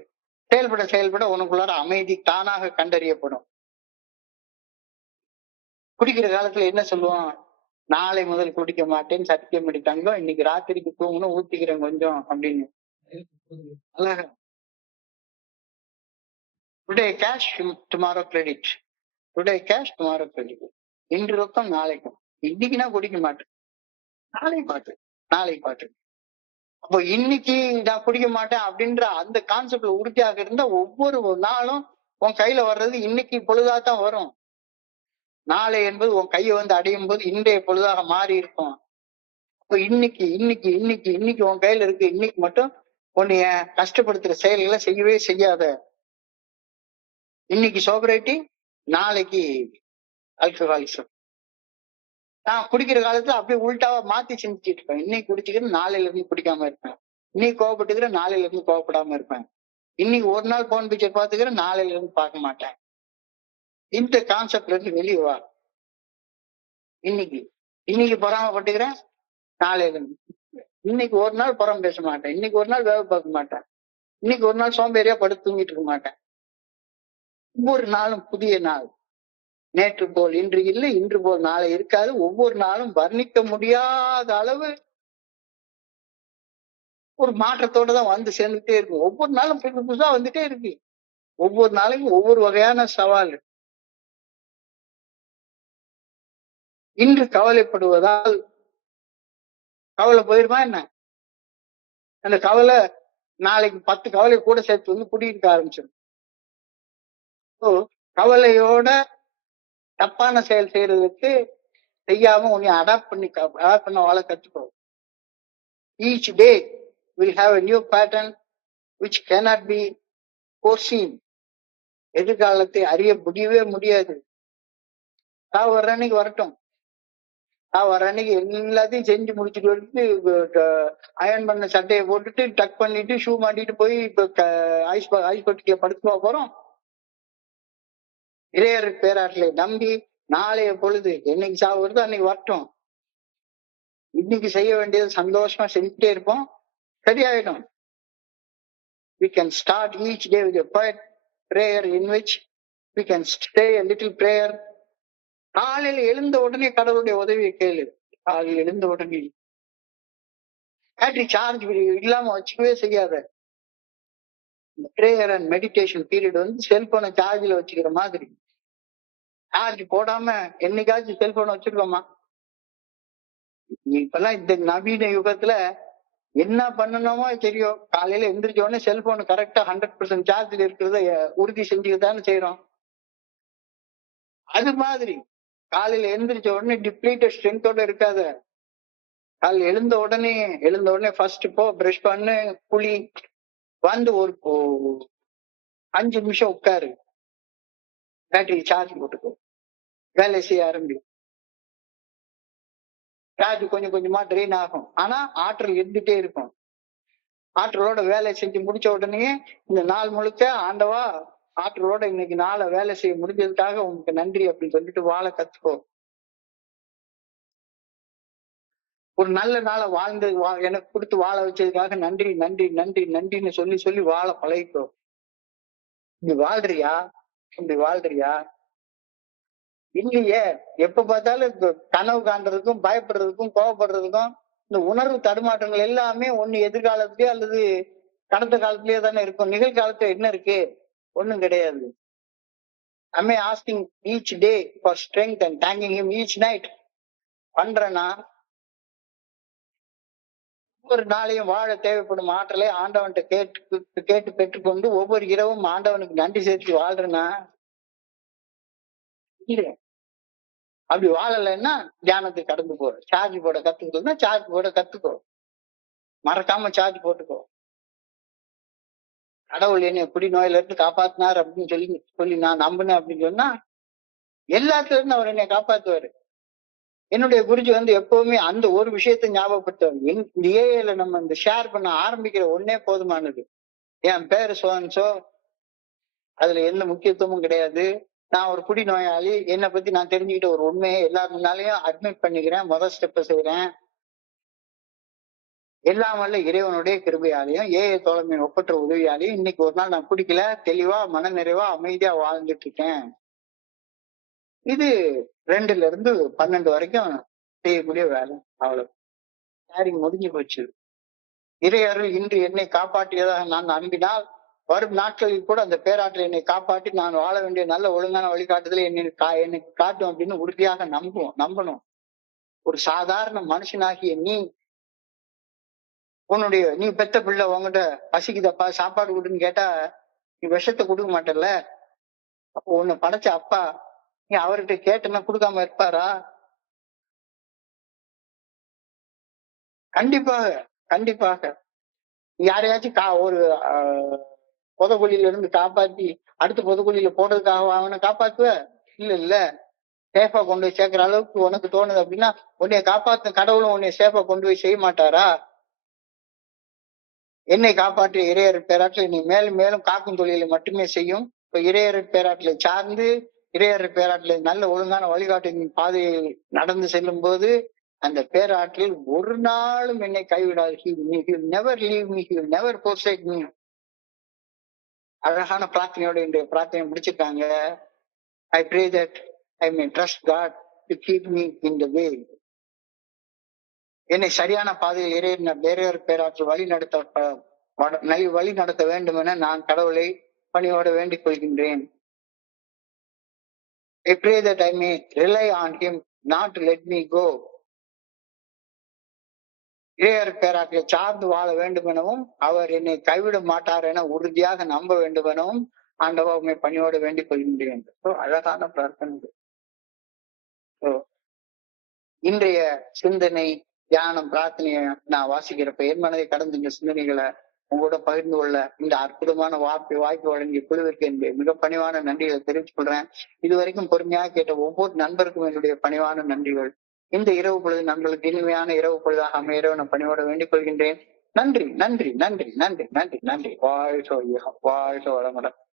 செயல்பட உனக்குள்ளார அமைதி தானாக கண்டறியப்படும். குடிக்கிற காலத்துல என்ன சொல்லுவோம்? நாளை முதல் குடிக்க மாட்டேன்னு சத்தியம் பண்ணிட்டாங்க. இன்னைக்கு ராத்திரிக்கு தூங்கணும், ஊத்திக்கிறேன் கொஞ்சம் அப்படின்னு. அழகா today cash tomorrow credit. Today cash tomorrow credit. இன்று ரொக்கம் நாளைக்கும். இன்னைக்குன்னா குடிக்க மாட்டேன், நாளை பாட்டு. அப்போ இன்னைக்கு நான் குடிக்க மாட்டேன் அப்படின்ற அந்த கான்செப்ட்ல உறுதியாக இருந்தா ஒவ்வொரு நாளும் உன் கையில வர்றது இன்னைக்கு பொழுதாதான் வரும். நாளை என்பது உன் கையை வந்து அடையும் போது இன்றைய பொழுதாக மாறி இருக்கும். அப்போ இன்னைக்கு இன்னைக்கு இன்னைக்கு இன்னைக்கு உன் கையில இருக்கு. இன்னைக்கு மட்டும் உன்னைய கஷ்டப்படுத்துற செயல்களை செய்யவே செய்யாத. இன்னைக்கு சோபரேட்டி, நாளைக்கு ஆல்கஹாலிசம். நான் குடிக்கிற காலத்துல அப்படியே உள்டாவா மாத்தி சிந்திச்சுட்டு இருப்பேன். இன்னைக்கு குடிச்சுக்கிட்டு நாளையில இருந்து குடிக்காம இருப்பேன். இன்னைக்கு கோவப்பட்டுக்கிற நாளையில இருந்து கோவப்படாம இருப்பேன். இன்னைக்கு ஒரு நாள் போன் பிக்சர் பாத்துக்கிற நாளையில இருந்து பார்க்க மாட்டேன். இந்த கான்செப்ட்ல இருந்து வெளியே வா. இன்னைக்கு பொறாமப்பட்டுக்கிறேன், நாளையில இருந்து இன்னைக்கு ஒரு நாள் புறம் பேச மாட்டேன், இன்னைக்கு ஒரு நாள் வேலை பார்க்க மாட்டேன், இன்னைக்கு ஒரு நாள் சோம்பேறியா படுத்து தூங்கிட்டு இருக்க மாட்டேன். ஒவ்வொரு நாளும் புதிய நாள். நேற்று போல் இன்று இல்லை, இன்று போல் நாளை இருக்காது. ஒவ்வொரு நாளும் வர்ணிக்க முடியாத அளவு ஒரு மாற்றத்தோட தான் வந்து சேர்ந்துட்டே இருக்கு. ஒவ்வொரு நாளும் புதுசு புதுசா வந்துட்டே இருக்கு. ஒவ்வொரு நாளைக்கும் ஒவ்வொரு வகையான சவால். இன்று கவலைப்படுவதால் கவலை போயிருமா என்ன? அந்த கவலை நாளைக்கு 10 கவலை கூட சேர்த்து வந்து குடியிருக்க ஆரம்பிச்சிடும். கவலையோட தப்பான செயல் செய்யறதுக்கு செய்யாம உன்னை அடாப்ட் பண்ண வாழ கத்துக்கோ. Each day will have a new pattern which cannot be foreseen. எதிர்காலத்தை அறிய முடியவே முடியாது. நான் வர்ற அன்னைக்கு வரட்டும், நான் வர்ற அன்னைக்கு எல்லாத்தையும் செஞ்சு முடிச்சுட்டு வந்து அயன் பண்ண சட்டையை போட்டுட்டு டக் பண்ணிட்டு ஷூ மாட்டிட்டு போய் இப்ப ஐஸ் பட்டியில படுத்துவா போறோம். இறையர் பேராற்றலை நம்பி நாளைய பொழுது என்னைக்கு சாவு வருதோ அன்னைக்கு வரட்டும். இன்னைக்கு செய்ய வேண்டியது சந்தோஷமா செஞ்சுட்டே இருப்போம், சரியாயிடும். We can start each day with a quiet prayer in which we can say a little prayer. காலையில் எழுந்த உடனே கடவுளுடைய உதவியை கேளு. காலையில் எழுந்த உடனே பேட்டரி சார்ஜ் இல்லாம வச்சுக்கவே செய்யாத. இந்த பிரேயர் அண்ட் மெடிடேஷன் பீரியட் வந்து செல்போனை சார்ஜ்ல வச்சுக்கிற மாதிரி. சார்ஜ் போடாம என்னைக்காச்சும் செல்போனை வச்சிருக்கோமா? இப்பெல்லாம் இந்த நவீன யுகத்துல என்ன பண்ணணுமோ தெரியும், காலையில எந்திரிச்ச உடனே செல்போன் கரெக்டா 100% சார்ஜ்ல இருக்கிறத உறுதி செஞ்சுக்கதானே செய்யறோம். அது மாதிரி காலையில எந்திரிச்ச உடனே டிப்ளீட்டட் ஸ்ட்ரென்த்தோட இருக்காத. காலையில் எழுந்த உடனே ஃபர்ஸ்ட் போ, பிரஷ் பண்ணு, குளி, வந்து ஒரு 5 நிமிஷம் உட்காரு, பேட்டரி சார்ஜ் போட்டுக்கோ, வேலை செய்ய ஆரம்பி. சார்ஜ் கொஞ்சம் கொஞ்சமா ட்ரெயின் ஆகும், ஆனா ஆற்றல் இருந்துட்டே இருக்கும். ஆற்றலோட வேலை செஞ்சு முடிச்ச உடனே இந்த நாள் முழுக்க ஆண்டவா ஆற்றலோட இன்னைக்கு நாளை வேலை செய்ய முடிஞ்சதுக்காக உங்களுக்கு நன்றி அப்படின்னு சொல்லிட்டு வாழ கத்துக்கோ. ஒரு நல்ல நாளை வாழ்ந்து எனக்கு கொடுத்து வாழ வச்சதுக்காக நன்றி நன்றி நன்றி நன்றின்னு சொல்லி சொல்லி வாழ பழகிக்கோ. இப்படி வாழ்றியா? இப்படி வாழ்றியா? இல்லையே. எப்ப பார்த்தாலும் கனவு காண்றதுக்கும் பயப்படுறதுக்கும் கோவப்படுறதுக்கும் இந்த உணர்வு தடுமாற்றங்கள் எல்லாமே ஒண்ணு எதிர்காலத்திலேயே அல்லது கடந்த காலத்திலேயே தானே இருக்கும். நிகழ்காலத்துல என்ன இருக்கு? ஒண்ணும் கிடையாது. am I asking each day for strength and thanking him each night? பண்றேன்னா ஒவ்வொரு நாளையும் வாழ தேவைப்படும் ஆற்றலை ஆண்டவன்கிட்ட கேட்டு பெற்றுக்கொண்டு ஒவ்வொரு இரவும் ஆண்டவனுக்கு நன்றி சேர்த்து வாழ்றேன்னா இல்ல. அப்படி வாழலைன்னா தியானத்துக்கு கடந்து போ. சார்ஜ் போட கத்துக்கிட்டோம்னா சார்ஜ் போட கத்துக்கோ, மறக்காம சார்ஜ் போட்டுக்கோ. கடவுள் என்னை குடி நோயில இருந்து காப்பாத்தினார் அப்படின்னு சொல்லி நான் நம்பினேன் அப்படின்னு சொன்னா எல்லாத்துல இருந்து அவர் என்னை காப்பாத்துவாரு. என்னுடைய குருஜி வந்து எப்பவுமே அந்த ஒரு விஷயத்தை ஞாபகப்படுத்துவாங்க. இந்த ஏஐல நம்ம இந்த ஷேர் பண்ண ஆரம்பிக்கிற ஒன்னே போதுமானது. என் பேரு சோன்சோ, அதுல எந்த முக்கியத்துவமும் கிடையாது. நான் ஒரு குடி நோயாளி, என்னை பத்தி நான் தெரிஞ்சுக்கிட்ட ஒரு உண்மையை எல்லாரு முன்னாலையும் அட்மிட் பண்ணிக்கிறேன், முதல் ஸ்டெப்பை செய்யறேன். எல்லாம் வல்ல இறைவனுடைய கிருபையாலையும் ஏஐ தோழமையின் ஒப்பற்ற உதவியாலையும் இன்னைக்கு ஒரு நாள் நான் குடிக்கல, தெளிவா மன நிறைவா அமைதியா வாழ்ந்துட்டு இருக்கேன். இது 2ல இருந்து 12 வரைக்கும் செய்யக்கூடிய வேலை. அவ்வளவு ஷேரிங் முடிஞ்சு போச்சு. இறையருள் இன்று என்னை காப்பாற்றியதாக நான் நம்பினால் வரும் நாட்களில் கூட அந்த பேராற்றல் என்னை காப்பாற்றி நான் வாழ வேண்டிய நல்ல ஒழுங்கான வழிகாட்டுதலை என்னை காட்டும் அப்படின்னு உறுதியாக நம்பணும். ஒரு சாதாரண மனுஷனாகிய நீ பெத்த பிள்ளை உங்ககிட்ட பசிக்குதப்பா சாப்பாடு கொடுன்னு கேட்டா நீ விஷத்தை கொடுக்க மாட்டல. அப்போ உன்னை படைச்ச அப்பா நீ அவர்கிட்ட கேட்டனா கொடுக்காம இருப்பாரா? கண்டிப்பாக யாரையாச்சும் ஒரு புதக்குழியில இருந்து காப்பாத்தி அடுத்த புதக்குழியில போடுறதுக்காக அவனை காப்பாத்துவ? இல்ல. சேஃபா கொண்டு போய் சேர்க்கிற அளவுக்கு உனக்கு தோணுது அப்படின்னா உன்னைய காப்பாத்த கடவுளும் உன்னைய சேஃபா கொண்டு போய் செய்ய மாட்டாரா? என்னை காப்பாற்றிய இறையர் பேராற்றல் என்னை மேலும் மேலும் காக்கும் தொழிலை மட்டுமே செய்யும். இப்ப இறையர் பேராற்றலை சார்ந்து இறையர் பேராற்றலை நல்ல ஒழுங்கான வழிகாட்டின் பாதையை நடந்து செல்லும் போது அந்த பேராற்றில் ஒரு நாளும் என்னை கைவிடாது. He will never leave me, he will never forsake me. அழகான பிரார்த்தனையோட இந்த பிரார்த்தனை முடிச்சிருக்காங்க. I pray that I may trust God to keep me in the way. என்னை சரியான பாதையில் இறையர் பேராற்றல் வழி நடத்த வேண்டும் என நான் கடவுளை பணியோட வேண்டிக் கொள்கின்றேன். I pray that I may rely on him not to let me go. இறையர் பேராற்றலை சார்ந்து வாழ வேண்டும் எனவும் அவர் என்னை கைவிட மாட்டார் என உறுதியாக நம்ப வேண்டும் எனவும் ஆண்டவா உண்மை பணியோடு வேண்டிக் கொள்கின்றேன். அழகான பிரார்த்தனை. இன்றைய சிந்தனை தியானம் பிரார்த்தனையை நான் வாசிக்கிறப்ப என் மனதை கடந்த இந்த சிந்தனைகளை உங்களோட பகிர்ந்து கொள்ள இந்த அற்புதமான வாய்ப்பு வழங்கிய குழுவிற்கு என்னுடைய மிக பணிவான நன்றிகளை தெரிவித்துக் கொள்றேன். இதுவரைக்கும் பொறுமையாக கேட்ட ஒவ்வொரு நண்பருக்கும் என்னுடைய பணிவான நன்றிகள். இந்த இரவு பொழுது நண்பர்களுக்கு இனிமையான இரவு பொழுதாக அமைய நான் பணியோட வேண்டிக் கொள்கின்றேன். நன்றி நன்றி நன்றி நன்றி நன்றி நன்றி. வாழ்க வளமுடன்.